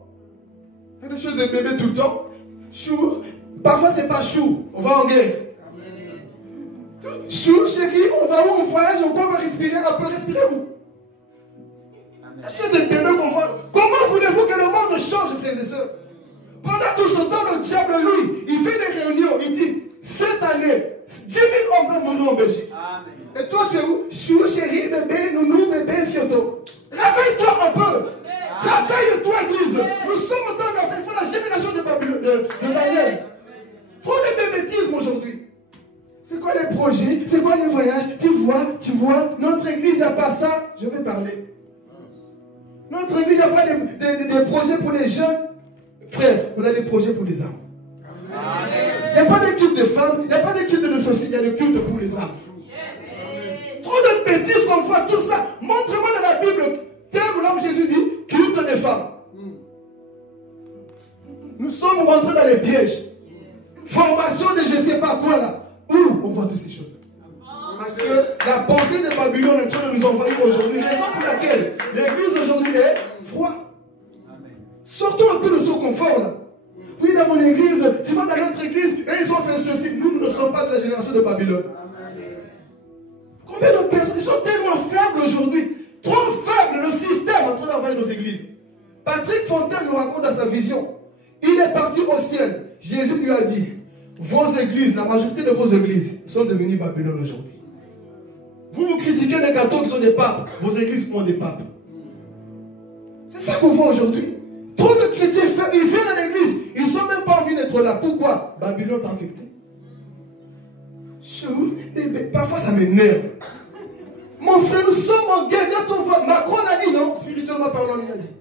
Il y a des choses de bébé tout le temps. Chou. Parfois, c'est pas chou. On va en guerre. Chou, chérie, on va où? On voyage, on va respirer. On peut respirer où? Il y a des choses de bébé qu'on voit. Comment voulez-vous que le monde change, frères et sœurs? Pendant tout ce temps, le diable, lui, il fait des réunions. Il dit, cette année, 10 000 hommes doivent mourir en Belgique. Amen. Et toi, tu es où? Chou, chérie, bébé, nounou, bébé, fioto. Réveille-toi un peu. Réveille-toi, église. Nous sommes dans la génération de Daniel. Trop de bébétisme aujourd'hui. C'est quoi les projets? C'est quoi les voyages? Tu vois, notre église n'a pas ça. Je vais parler. Notre église n'a pas des projets pour les jeunes. Frère, on a des projets pour les âmes. Il n'y a pas de culte de femmes, il n'y a pas de culte de ceci, il y a des cultes pour les âmes. Trop de bêtises qu'on voit, tout ça. Montre-moi dans la Bible, terme là où Jésus dit, culte des femmes. Nous sommes rentrés dans les pièges. Formation de je ne sais pas quoi là. Où on voit toutes ces choses. Parce que la pensée de Babylone est en train de nous envahir aujourd'hui. Raison pour laquelle l'église aujourd'hui est froide. Sortons un peu de ce confort là. Oui, dans mon église, tu vas dans notre église et ils ont fait ceci. Nous ne sommes pas de la génération de Babylone. Combien de personnes sont tellement faibles aujourd'hui? Trop faibles, le système est en train d'envahir nos églises. Patrick Fontaine nous raconte dans sa vision. Il est parti au ciel. Jésus lui a dit, vos églises, la majorité de vos églises sont devenues Babylone aujourd'hui. Vous critiquez les catholiques qui sont des papes. Vos églises ont des papes. C'est ça qu'on voit aujourd'hui. Trop de chrétiens, ils viennent à l'église. Ils n'ont même pas envie d'être là. Pourquoi? Babylone t'a infecté. Parfois ça m'énerve. Mon frère, nous sommes en guerre. Quand on voit, Macron l'a dit, non? Spirituellement parlant, il a dit.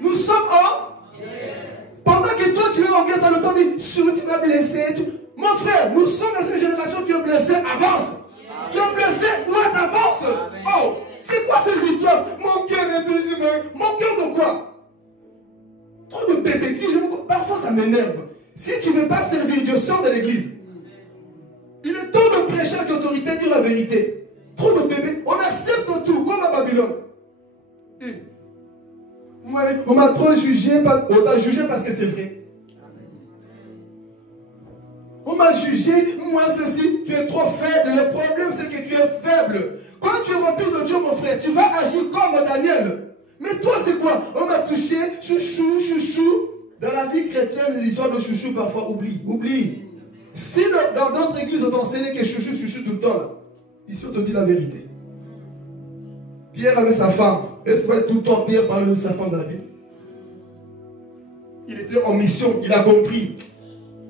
Nous sommes en guerre. Pendant que toi tu es en guerre, dans le temps, tu vas blesser. Mon frère, nous sommes dans une génération, tu es blessé, avance. Tu es blessé, ouais, avance. Oh, c'est quoi ces histoires? Mon cœur est toujours. Mon cœur de quoi? Trop de bébétis, parfois ça m'énerve. Si tu ne veux pas servir Dieu, sors de l'église. Il est temps de prêcher avec autorité, dire la vérité. Trop de bébés, on accepte tout, comme à Babylone. On m'a trop jugé, on t'a jugé parce que c'est vrai. On m'a jugé, moi ceci, tu es trop faible. Le problème c'est que tu es faible. Quand tu es rempli de Dieu, mon frère, tu vas agir comme Daniel. Mais toi, c'est quoi? On m'a touché, chouchou, chouchou. Dans la vie chrétienne, l'histoire de chouchou, parfois, oublie. Si dans notre église, on t'enseigne que chouchou, chouchou tout le temps, là, ici, on te dit la vérité. Pierre avait sa femme. Est-ce que tout le temps Pierre parlait de sa femme dans la Bible? Il était en mission, il a compris.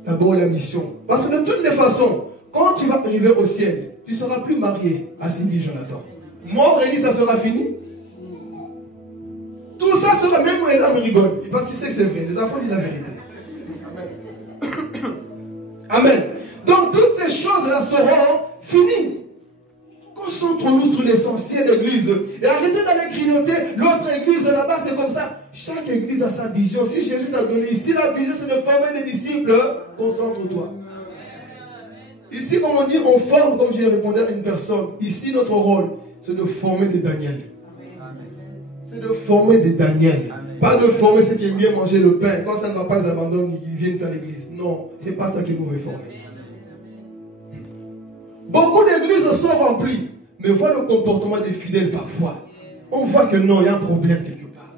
D'abord la mission. Parce que de toutes les façons, quand tu vas arriver au ciel, tu ne seras plus marié à Cindy Jonathan. Moi, Aurélie, ça sera fini. Tout ça sera, même où l'homme rigole, parce qu'il sait que c'est vrai. Les enfants disent la vérité. Amen. Amen. Donc toutes ces choses-là seront finies. Concentrons-nous sur l'essentiel, l'église. Et arrêtez d'aller grignoter l'autre église là-bas, c'est comme ça. Chaque église a sa vision. Si Jésus t'a donné ici, la vision c'est de former des disciples, concentre-toi. Ici, comme on dit, on forme, comme j'ai répondu à une personne. Ici, notre rôle, c'est de former des Daniel. C'est de former des Daniel. Amen. Pas de former ceux qui aiment bien manger le pain. Quand ça ne va pas, ils abandonnent, ils viennent à l'église. Non, ce n'est pas ça qu'il nous veut former. Beaucoup d'églises sont remplies. Mais vois le comportement des fidèles parfois. on voit que non, il y a un problème quelque part.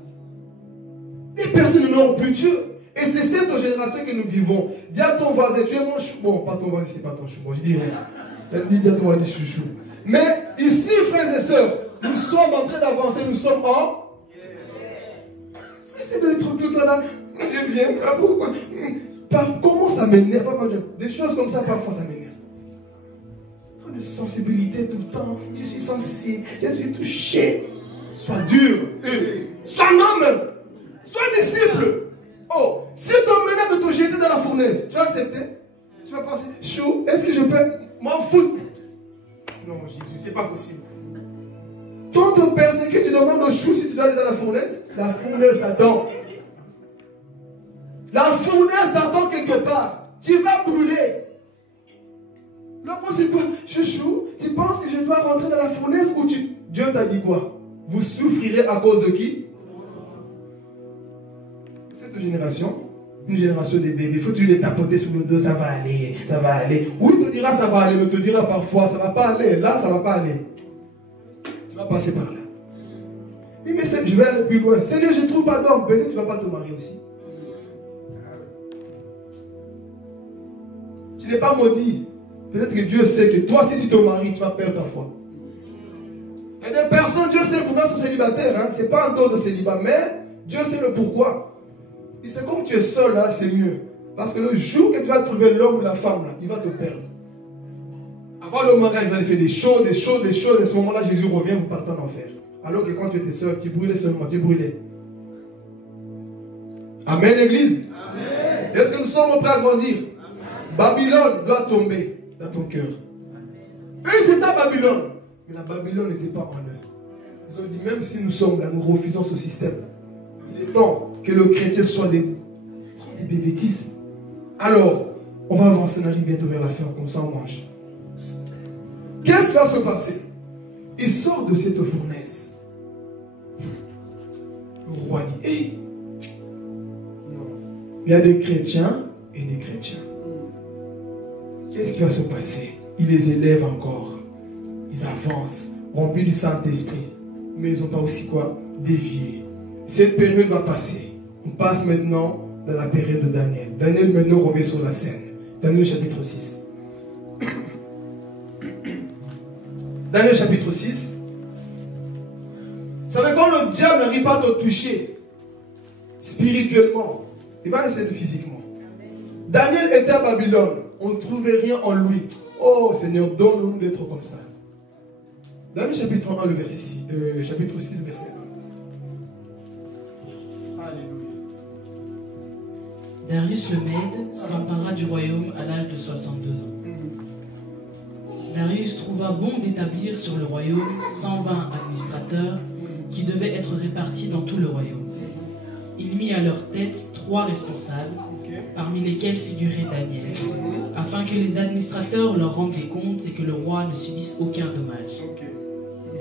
Les personnes n'ont plus Dieu. Et c'est cette génération que nous vivons. Dis à ton voisin, tu es mon chou. Bon, pas ton voisin, c'est pas ton chou. Bon, je dis rien. Dis à ton voisin, chouchou. Mais ici, frères et sœurs, nous sommes en train d'avancer, nous sommes en... C'est d'être tout le temps là. Je viens, pourquoi? Comment ça m'énerve? Des choses comme ça, parfois, ça m'énerve. Trop de sensibilité tout le temps. Je suis sensible, je suis touché. Sois dur. Sois un homme. Sois un disciple. Oh, si on menace de te jeter dans la fournaise, tu vas accepter? Tu vas penser, chou, est-ce que je peux m'en foutre? Non, Jésus, c'est pas possible. Quand on persécute, tu demandes au chou si tu dois aller dans la fournaise t'attend. La fournaise t'attend quelque part. Tu vas brûler. L'homme, c'est quoi? Chouchou, tu penses que je dois rentrer dans la fournaise ou tu... Dieu t'a dit quoi? Vous souffrirez à cause de qui? Cette génération, une génération de bébés, il faut toujours les tapoter sur le dos, ça va aller, ça va aller. Oui, il te dira ça va aller, mais il te dira parfois ça va pas aller. Là, ça va pas aller. Tu vas passer par là. Oui, mais je vais aller plus loin. Seigneur, je ne trouve pas d'homme. Peut-être que tu ne vas pas te marier aussi. Tu n'es pas maudit. Peut-être que Dieu sait que toi, si tu te maries, tu vas perdre ta foi. Il y a des personnes, Dieu sait pourquoi ils sont célibataires. Hein? Ce n'est pas un taux de célibat, mais Dieu sait le pourquoi. Et c'est comme tu es seul là, c'est mieux. Parce que le jour que tu vas trouver l'homme ou la femme là, il va te perdre. Avant le mariage, il va faire des choses, des choses, des choses. Et à ce moment-là, Jésus revient, vous partez en enfer. Alors que quand tu étais seul, tu brûlais seulement, tu brûlais. Amen, l'église. Est-ce que nous sommes prêts à grandir? Amen. Babylone doit tomber dans ton cœur. Eux, c'était à Babylone. Mais la Babylone n'était pas en eux. Ils ont dit, même si nous sommes là, nous refusons ce système. Il est temps que le chrétien soit des bêtises. Alors, on va avancer, on arrive bientôt vers la fin, comme ça on mange. Qu'est-ce qui va se passer? Il sort de cette fournaise. Le roi dit, hé, non. Il y a des chrétiens et des chrétiens. Qu'est-ce qui va se passer? Il les élève encore. Ils avancent, remplis du Saint-Esprit. Mais ils n'ont pas aussi quoi? Dévié. Cette période va passer. On passe maintenant dans la période de Daniel. Daniel maintenant revient sur la scène. Daniel chapitre 6. Daniel chapitre 6. Vous savez, quand le diable n'arrive pas à te toucher spirituellement, il va essayer de physiquement. Daniel était à Babylone. On ne trouvait rien en lui. Oh Seigneur, donne-nous d'être comme ça. Daniel chapitre 1, le verset 6. Chapitre 6, le verset 1. Alléluia. Darius le Mède s'empara du royaume à l'âge de 62 ans. Darius trouva bon d'établir sur le royaume 120 administrateurs qui devaient être répartis dans tout le royaume. Il mit à leur tête 3 responsables, parmi lesquels figurait Daniel, afin que les administrateurs leur rendent des comptes et que le roi ne subisse aucun dommage.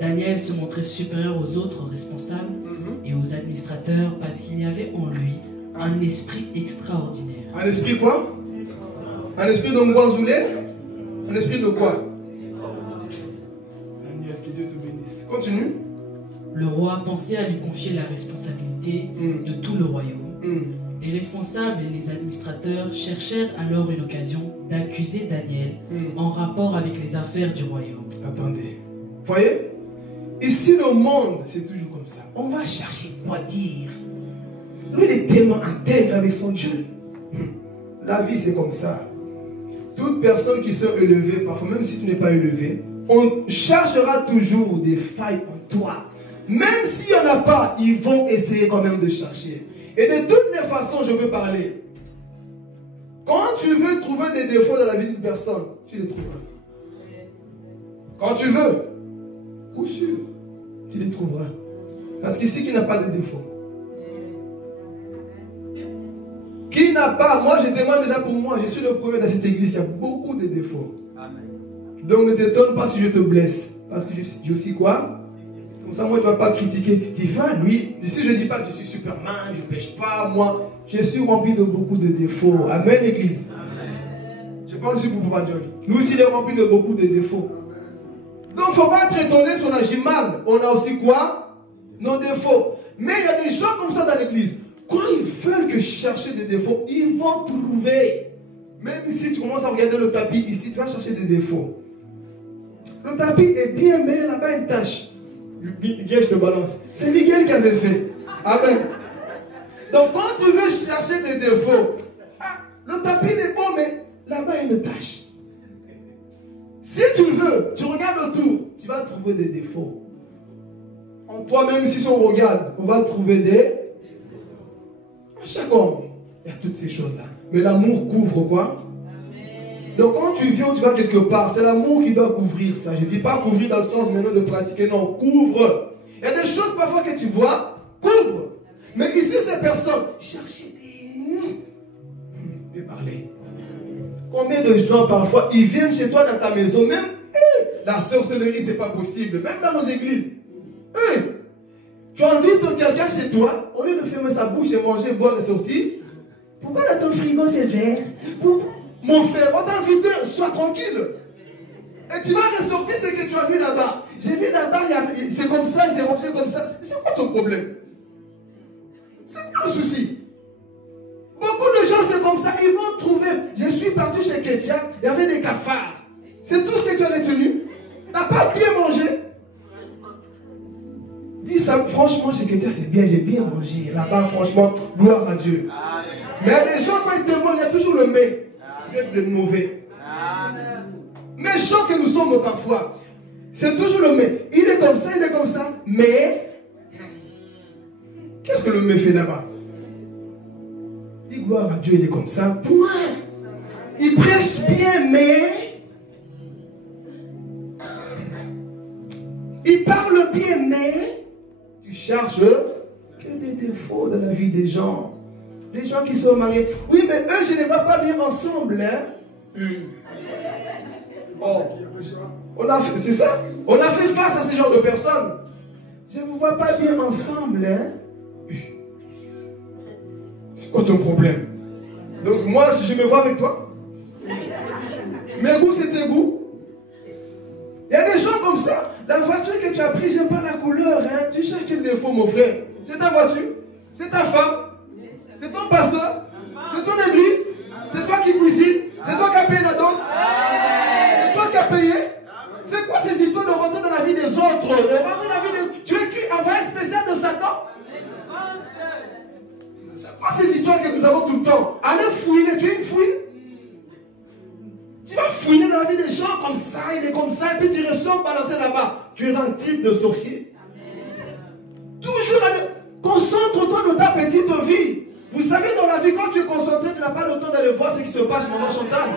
Daniel se montrait supérieur aux autres responsables et aux administrateurs parce qu'il y avait en lui un esprit extraordinaire. Un esprit quoi? Un esprit de Mwanzoulé? Un esprit de quoi? Daniel, que Dieu te bénisse. Continue. Le roi pensait à lui confier la responsabilité de tout le royaume. Les responsables et les administrateurs cherchèrent alors une occasion d'accuser Daniel en rapport avec les affaires du royaume. Attendez. Vous voyez? Ici, le monde, c'est toujours comme ça. On va chercher quoi dire. Lui, il est tellement intègre avec son Dieu. La vie, c'est comme ça. Toute personne qui sont élevée, parfois, même si tu n'es pas élevé, on cherchera toujours des failles en toi. Même s'il n'y en a pas, ils vont essayer quand même de chercher. Et de toutes les façons, je veux parler. Quand tu veux trouver des défauts dans la vie d'une personne, tu les trouveras. Quand tu veux, coup sûr, tu les trouveras. Parce qu'ici, qui n'a pas de défauts? Qui n'a pas? Moi, je témoigne déjà pour moi. Je suis le premier dans cette église qui a beaucoup de défauts. Amen. Donc, ne t'étonne pas si je te blesse. Parce que je dis aussi quoi? Comme ça, moi, tu ne vas pas critiquer. Dis, va, lui. Si je ne dis pas que je suis Superman, je ne pêche pas, moi, je suis rempli de beaucoup de défauts. Amen, l'église. Amen. Je parle aussi pour Papa Johnny. Nous aussi, il est rempli de beaucoup de défauts. Donc, il ne faut pas être étonné si on agit mal. On a aussi quoi? nos défauts. Mais il y a des gens comme ça dans l'église. Quand ils veulent que chercher des défauts, ils vont trouver. Même si tu commences à regarder le tapis ici, tu vas chercher des défauts. Le tapis est bien, mais il n'a pas une tache. Miguel, je te balance. C'est Miguel qui avait fait. Amen. Donc quand tu veux chercher des défauts, le tapis est bon, mais là-bas il y a une tache. Si tu veux, tu regardes autour, tu vas trouver des défauts. En toi, même si on regarde, on va trouver des... Chaque homme, il y a toutes ces choses-là. Mais l'amour couvre quoi? Donc quand tu viens, tu vas quelque part, c'est l'amour qui doit couvrir ça. Je ne dis pas couvrir dans le sens maintenant de pratiquer, non, couvre. Il y a des choses parfois que tu vois, couvre. Mais ici, ces personnes, cherchez des... Je vais parler. Combien de gens parfois, ils viennent chez toi dans ta maison, même la sorcellerie, c'est pas possible, même dans nos églises. Tu invites quelqu'un chez toi, au lieu de fermer sa bouche et manger, boire et sortir. Pourquoi dans ton frigo c'est vert? Mon frère, on t'a invité, sois tranquille. Et tu vas ressortir ce que tu as vu là-bas. J'ai vu là-bas, c'est comme ça, c'est rangé comme ça. C'est quoi ton problème? C'est quoi le souci? Beaucoup de gens, c'est comme ça, ils vont trouver. Je suis parti chez Ketia, il y avait des cafards. C'est tout ce que tu as retenu. Tu n'as pas bien mangé. Dis ça, franchement, chez Ketia, c'est bien, j'ai bien mangé. Là-bas, franchement, gloire à Dieu. Mais les gens, quand ils témoignent, il y a toujours le mais. Vous êtes des mauvais. Méchants que nous sommes parfois. C'est toujours le mais. Il est comme ça, mais. Qu'est-ce que le mais fait là-bas? Dis gloire à Dieu, il est comme ça. Point. Il prêche bien, mais. Il parle bien, mais. Tu cherches que des défauts dans la vie des gens. Les gens qui sont mariés. Oui, mais eux, je ne les vois pas bien ensemble. Hein? Oh. C'est ça? On a fait face à ce genre de personnes. Je ne vous vois pas bien ensemble. Hein? C'est quoi ton problème? Donc moi, si je me vois avec toi, mes goûts, c'est tes goûts. Il y a des gens comme ça. La voiture que tu as prise, j'aime pas la couleur. Hein? Tu cherches quel défaut, mon frère? C'est ta voiture? C'est ta femme? C'est ton pasteur? C'est ton église? C'est toi qui cuisine? C'est toi qui as payé la dot? C'est toi qui as payé? C'est quoi ces histoires de rentrer dans la vie des autres? De rentrer dans la vie des... Tu es qui? Envoyé spécial de Satan? C'est quoi ces histoires que nous avons tout le temps? Allez fouiner, tu es une fouine? Tu vas fouiner dans la vie des gens comme ça, il est comme ça, et puis tu ressors balancer là-bas. Tu es un type de sorcier. Toujours aller... Concentre-toi dans ta petite vie. Vous savez, dans la vie, quand tu es concentré, tu n'as pas le temps d'aller voir ce qui se passe chez Maman Chantal.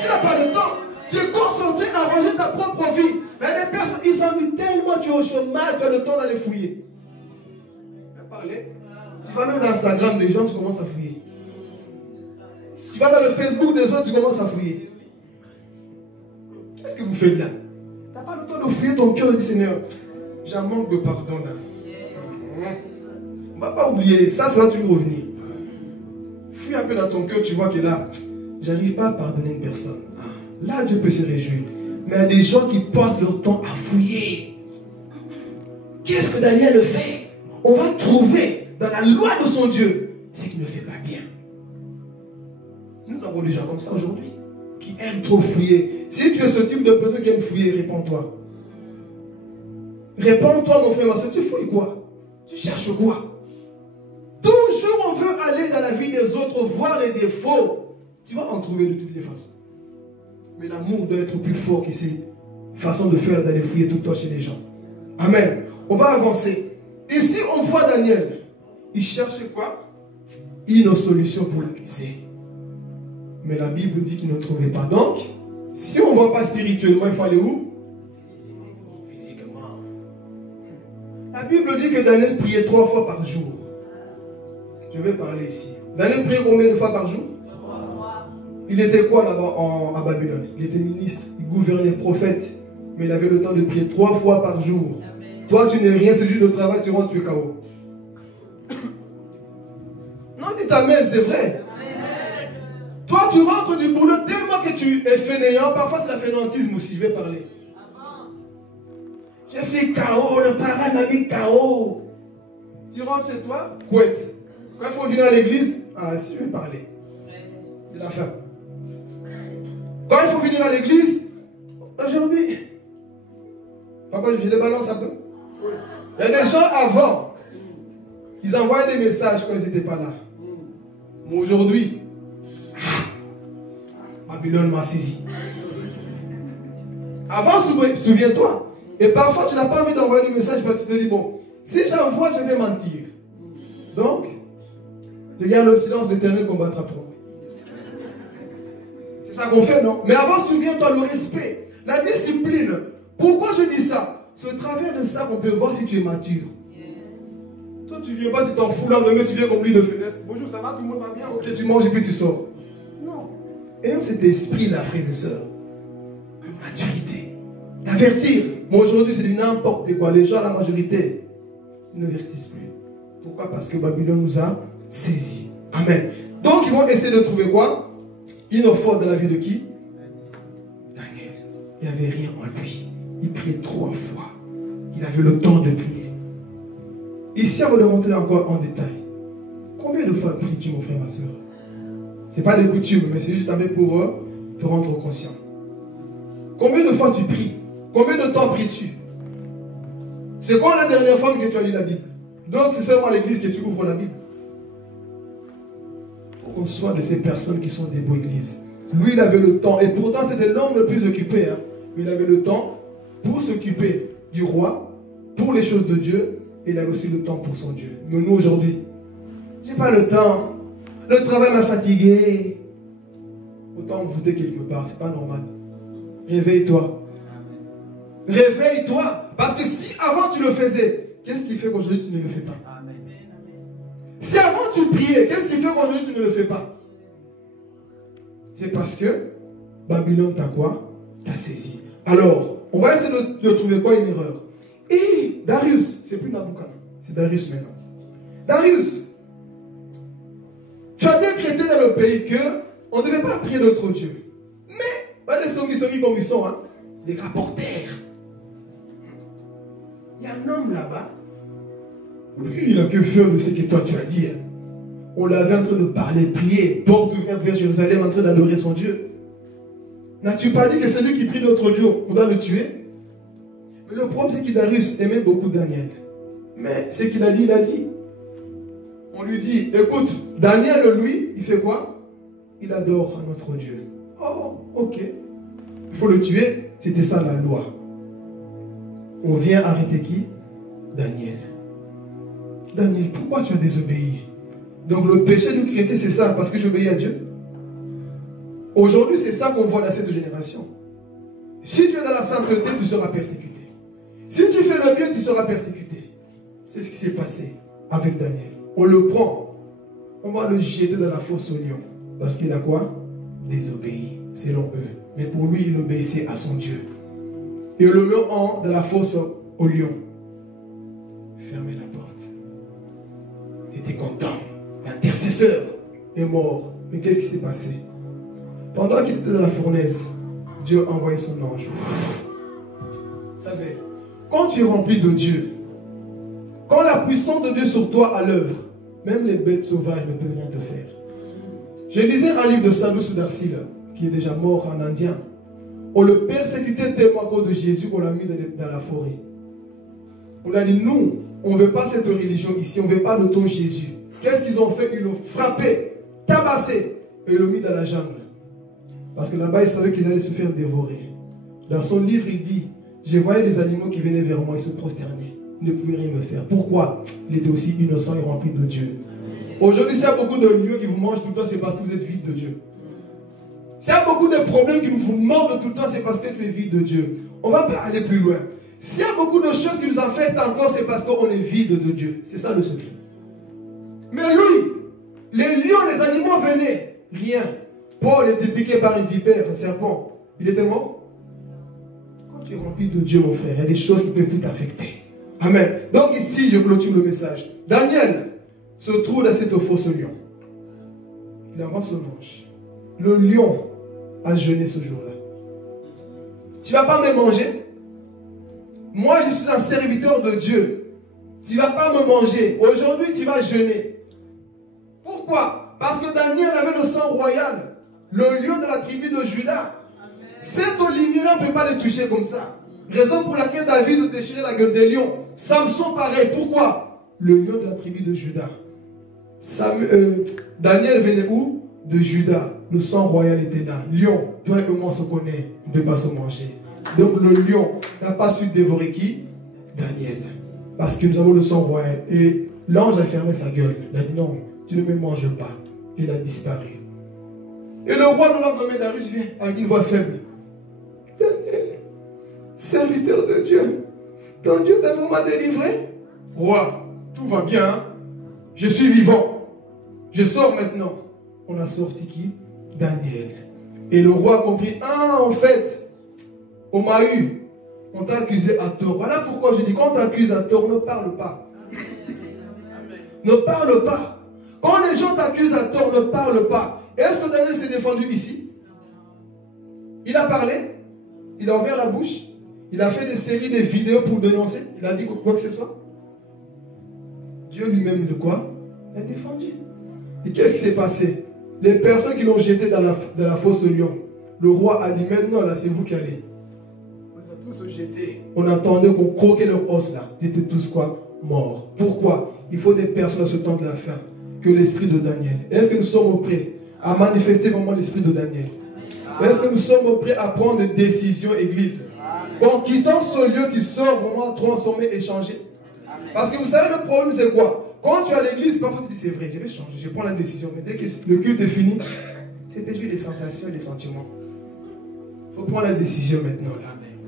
Tu n'as pas le temps. Tu es concentré à ranger ta propre vie. Mais les personnes, ils s'ennuient tellement, tu es au chômage, tu as le temps d'aller fouiller. Tu vas même dans Instagram des gens, tu commences à fouiller. Tu vas dans le Facebook des autres, tu commences à fouiller. Qu'est-ce que vous faites là? Tu n'as pas le temps de fouiller ton cœur et dire Seigneur, j'ai un manque de pardon là. On ne va pas oublier, ça va toujours revenir. Fouille un peu dans ton cœur, tu vois que là, j'arrive pas à pardonner une personne. Là, Dieu peut se réjouir. Mais il y a des gens qui passent leur temps à fouiller. Qu'est-ce que Daniel fait? On va trouver dans la loi de son Dieu ce qu'il ne fait pas bien. Nous avons des gens comme ça aujourd'hui qui aiment trop fouiller. Si tu es ce type de personne qui aime fouiller, réponds-toi. Réponds-toi, mon frère, ma soeur, tu fouilles quoi? Tu cherches quoi? Toujours on veut aller dans la vie des autres, voir les défauts. Tu vas en trouver de toutes les façons. Mais l'amour doit être plus fort que ces façons de faire, d'aller fouiller tout le temps chez les gens. Amen. On va avancer. Ici, on voit Daniel. Il cherche quoi? Une solution pour l'accuser. Mais la Bible dit qu'il ne trouvait pas. Donc, si on ne voit pas spirituellement, il faut aller où? Physiquement. La Bible dit que Daniel priait 3 fois par jour. Je vais parler ici. Daniel priait combien de fois par jour? 3. Il était quoi là-bas à Babylone? Il était ministre, il gouvernait, prophète. Mais il avait le temps de prier 3 fois par jour. Amen. Toi, tu n'es rien, c'est juste le travail, tu rentres, tu es KO. Non, dis amen, c'est vrai. Amen. Toi, tu rentres du boulot tellement que tu es fainéant. Parfois, c'est la fainéantisme aussi, je vais parler. Je suis KO, le travail m'a mis KO. Tu rentres chez toi, couette. Quand il faut venir à l'église, ah, si je vais parler, c'est la fin. Quand il faut venir à l'église, aujourd'hui, papa, je les balance un peu. Il y a des gens avant, ils envoyaient des messages quand ils n'étaient pas là. Mais aujourd'hui, Babylone m'a saisi. Avant, souviens-toi. Et parfois, tu n'as pas envie d'envoyer des messages parce que tu te dis, bon, si j'envoie, je vais mentir. Donc, je garde le silence, l'Éternel combattra pour moi. C'est ça qu'on fait, non? Mais avant, souviens-toi, le respect, la discipline. Pourquoi je dis ça? C'est au travers de ça qu'on peut voir si tu es mature. Toi, tu ne viens pas, tu t'en fous, là, mais tu viens comme lui de finesse. Bonjour, ça va, tout le monde va bien? Ok, tu manges et puis tu sors. Non. Ayons cet esprit-là, frères et sœurs. La maturité. D'avertir. Moi, aujourd'hui, c'est du n'importe quoi. Les gens, la majorité, ils ne vertissent plus. Pourquoi? Parce que Babylone nous a saisis. Amen. Donc, ils vont essayer de trouver quoi? Une faute dans la vie de qui? Daniel. Il n'y avait rien en lui. Il priait 3 fois. Il avait le temps de prier. Ici, on va rentrer encore en détail. Combien de fois pries-tu, mon frère, ma soeur? Ce n'est pas des coutumes, mais c'est juste pour te rendre conscient. Combien de fois tu pries? Combien de temps pries-tu? C'est quand la dernière fois que tu as lu la Bible? Donc, c'est seulement à l'église que tu ouvres la Bible. Il faut qu'on soit de ces personnes qui sont des beaux églises. Lui, il avait le temps. Et pourtant, c'était l'homme le plus occupé. Hein. Mais il avait le temps pour s'occuper du roi, pour les choses de Dieu. Et il avait aussi le temps pour son Dieu. Mais nous, aujourd'hui, j'ai pas le temps. Le travail m'a fatigué. Autant envoûter quelque part, c'est pas normal. Réveille-toi. Réveille-toi. Parce que si avant tu le faisais, qu'est-ce qui fait qu'aujourd'hui tu ne le fais pas? Amen. Si avant tu priais, qu'est-ce qui fait qu'aujourd'hui tu ne le fais pas? C'est parce que Babylone t'a quoi? T'a saisi. Alors, on va essayer de trouver quoi une erreur? Et Darius, c'est plus Nabucodonosor, c'est Darius maintenant. Darius, tu as décrété dans le pays qu'on ne devait pas prier d'autres dieux. Mais, pas des songi comme ils sont, hein, des rapporteurs. Il y a un homme là-bas. Lui, il n'a que faire de ce que toi tu as dit. Hein. On l'avait en train de parler, prier, porte ouverte vers Jérusalem, en train d'adorer son Dieu. N'as-tu pas dit que celui qui prie notre Dieu, on doit le tuer? Mais le problème, c'est que Darius aimait beaucoup Daniel. Mais ce qu'il a dit, il a dit. On lui dit, écoute, Daniel, lui, il fait quoi? Il adore notre Dieu. Oh, ok. Il faut le tuer. C'était ça la loi. On vient arrêter qui? Daniel. Daniel, pourquoi tu as désobéi? Donc le péché du chrétien, c'est ça, parce que j'obéis à Dieu. Aujourd'hui, c'est ça qu'on voit dans cette génération. Si tu es dans la sainteté, tu seras persécuté. Si tu fais le bien, tu seras persécuté. C'est ce qui s'est passé avec Daniel. On le prend, on va le jeter dans la fosse au lion. Parce qu'il a quoi? Désobéi, selon eux. Mais pour lui, il obéissait à son Dieu. Et le met dans la fosse au lion. Fermez la porte. J'étais content. L'intercesseur est mort. Mais qu'est-ce qui s'est passé? Pendant qu'il était dans la fournaise, Dieu a envoyé son ange. Vous savez, quand tu es rempli de Dieu, quand la puissance de Dieu sur toi à l'œuvre, même les bêtes sauvages ne peuvent rien te faire. Je lisais un livre de Sadhu Sudarsil, qui est déjà mort en indien. On le persécutait tellement à cause de Jésus qu'on l'a mis dans la forêt. On a dit, nous, on ne veut pas cette religion ici, on ne veut pas le ton Jésus. Qu'est-ce qu'ils ont fait? Ils l'ont frappé, tabassé, et l'ont mis dans la jungle. Parce que là-bas, il savait qu'il allait se faire dévorer. Dans son livre, il dit, je voyais des animaux qui venaient vers moi, ils se prosternaient. Ils ne pouvaient rien me faire. Pourquoi? Il était aussi innocent et rempli de Dieu. Aujourd'hui, s'il y a beaucoup de lieux qui vous mangent tout le temps, c'est parce que vous êtes vide de Dieu. S'il y a beaucoup de problèmes qui vous mordent tout le temps, c'est parce que tu es vide de Dieu. On ne va pas aller plus loin. S'il y a beaucoup de choses qui nous affectent encore, c'est parce qu'on est vide de Dieu. C'est ça le secret. Mais lui, les lions, les animaux venaient. Rien. Paul était piqué par une vipère, un serpent. Il était mort. Quand tu es rempli de Dieu, mon frère, il y a des choses qui ne peuvent plus t'affecter. Amen. Donc ici, je clôture le message. Daniel se trouve dans cette fosse lion. Il avance son ange. Le lion a jeûné ce jour-là. Tu ne vas pas me manger? Moi, je suis un serviteur de Dieu. Tu ne vas pas me manger. Aujourd'hui, tu vas jeûner. Pourquoi? Parce que Daniel avait le sang royal, le lion de la tribu de Juda. Cet olivier-là, on ne peut pas le toucher comme ça. Raison pour laquelle David a déchiré la gueule des lions. Samson, pareil. Pourquoi? Le lion de la tribu de Juda. Daniel venait où? De Juda. Le sang royal était là. Lion, toi et moi, on se connaît. On ne peut pas se manger. Donc le lion n'a pas su dévorer qui? Daniel. Parce que nous avons le sang royal. Et l'ange a fermé sa gueule. Il a dit non, tu ne me manges pas. Il a disparu. Et le roi, le lendemain, Darius vient avec une voix faible. Daniel, serviteur de Dieu, ton Dieu t'a vraiment délivré? Roi, tout va bien, hein? Je suis vivant. Je sors maintenant. On a sorti qui? Daniel. Et le roi a compris, ah, en fait, on m'a eu. On t'a accusé à tort. Voilà pourquoi je dis, quand on t'accuse à tort, ne parle pas. Ne parle pas. Quand les gens t'accusent à tort, ne parle pas. Est-ce que Daniel s'est défendu ici? Il a parlé. Il a ouvert la bouche. Il a fait des séries de vidéos pour dénoncer. Il a dit quoi que ce soit. Dieu lui-même de quoi? Il a défendu. Et qu'est-ce qui s'est passé? Les personnes qui l'ont jeté dans la fosse lion. Le roi a dit maintenant là c'est vous qui allez. On les a tous jetés. On entendait qu'on croquait leur os là. Ils étaient tous quoi? Morts. Pourquoi? Il faut des personnes à ce temps de la fin. Que l'esprit de Daniel. Est-ce que nous sommes prêts à manifester vraiment l'esprit de Daniel? Est-ce que nous sommes prêts à prendre des décisions, Église? En quittant ce lieu, tu sors vraiment transformé et changé. Parce que vous savez, le problème c'est quoi? Quand tu es à l'église, parfois tu dis c'est vrai, je vais changer, je prends la décision. Mais dès que le culte est fini, c'était juste des sensations et des sentiments. Il faut prendre la décision maintenant.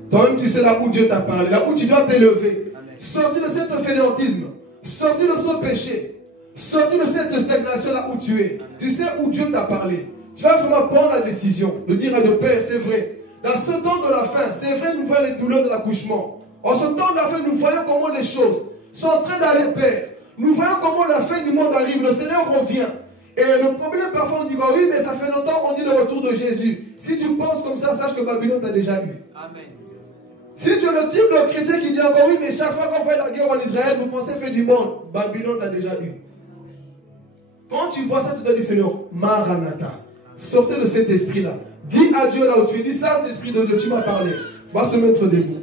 Toi-même, tu sais là où Dieu t'a parlé, là où tu dois t'élever. Sortir de cet fainéantisme, sortir de ce péché. Sortir de cette stagnation là où tu es. Tu sais où Dieu t'a parlé. Tu vas vraiment prendre la décision de dire à Dieu, Père, c'est vrai. Dans ce temps de la fin, c'est vrai, nous voyons les douleurs de l'accouchement. En ce temps de la fin, nous voyons comment les choses sont en train d'aller, Père. Nous voyons comment la fin du monde arrive. Le Seigneur revient. Et le problème, parfois, on dit, oh, oui, mais ça fait longtemps qu'on dit le retour de Jésus. Si tu penses comme ça, sache que Babylone t'a déjà eu. Amen. Si tu es le type de chrétien qui dit encore, oui, mais chaque fois qu'on fait la guerre en Israël, vous pensez faire du monde. Babylone t'a déjà eu. Quand tu vois ça, tu dois dire, Seigneur, Maranatha, sortez de cet esprit-là. Dis à Dieu là où tu es. Dis ça, l'esprit de Dieu, tu m'as parlé. Va se mettre debout.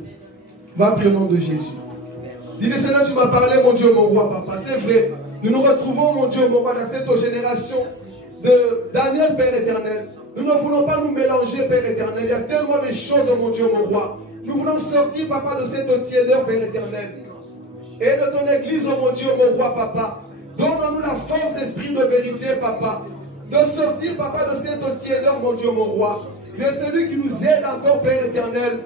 Va prier au nom de Jésus. Dis, Seigneur, tu m'as parlé, mon Dieu, mon roi, papa. C'est vrai. Nous nous retrouvons, mon Dieu, mon roi, dans cette génération de Daniel, Père éternel. Nous ne voulons pas nous mélanger, Père éternel. Il y a tellement de choses, mon Dieu, mon roi. Nous voulons sortir, papa, de cette tiédeur, Père éternel. Et de ton église, oh mon Dieu, mon roi, papa. Donne-nous la force, esprit de vérité, papa. De sortir, papa, de cette tiédeur, mon Dieu, mon roi. Tu es celui qui nous aide encore, Père éternel.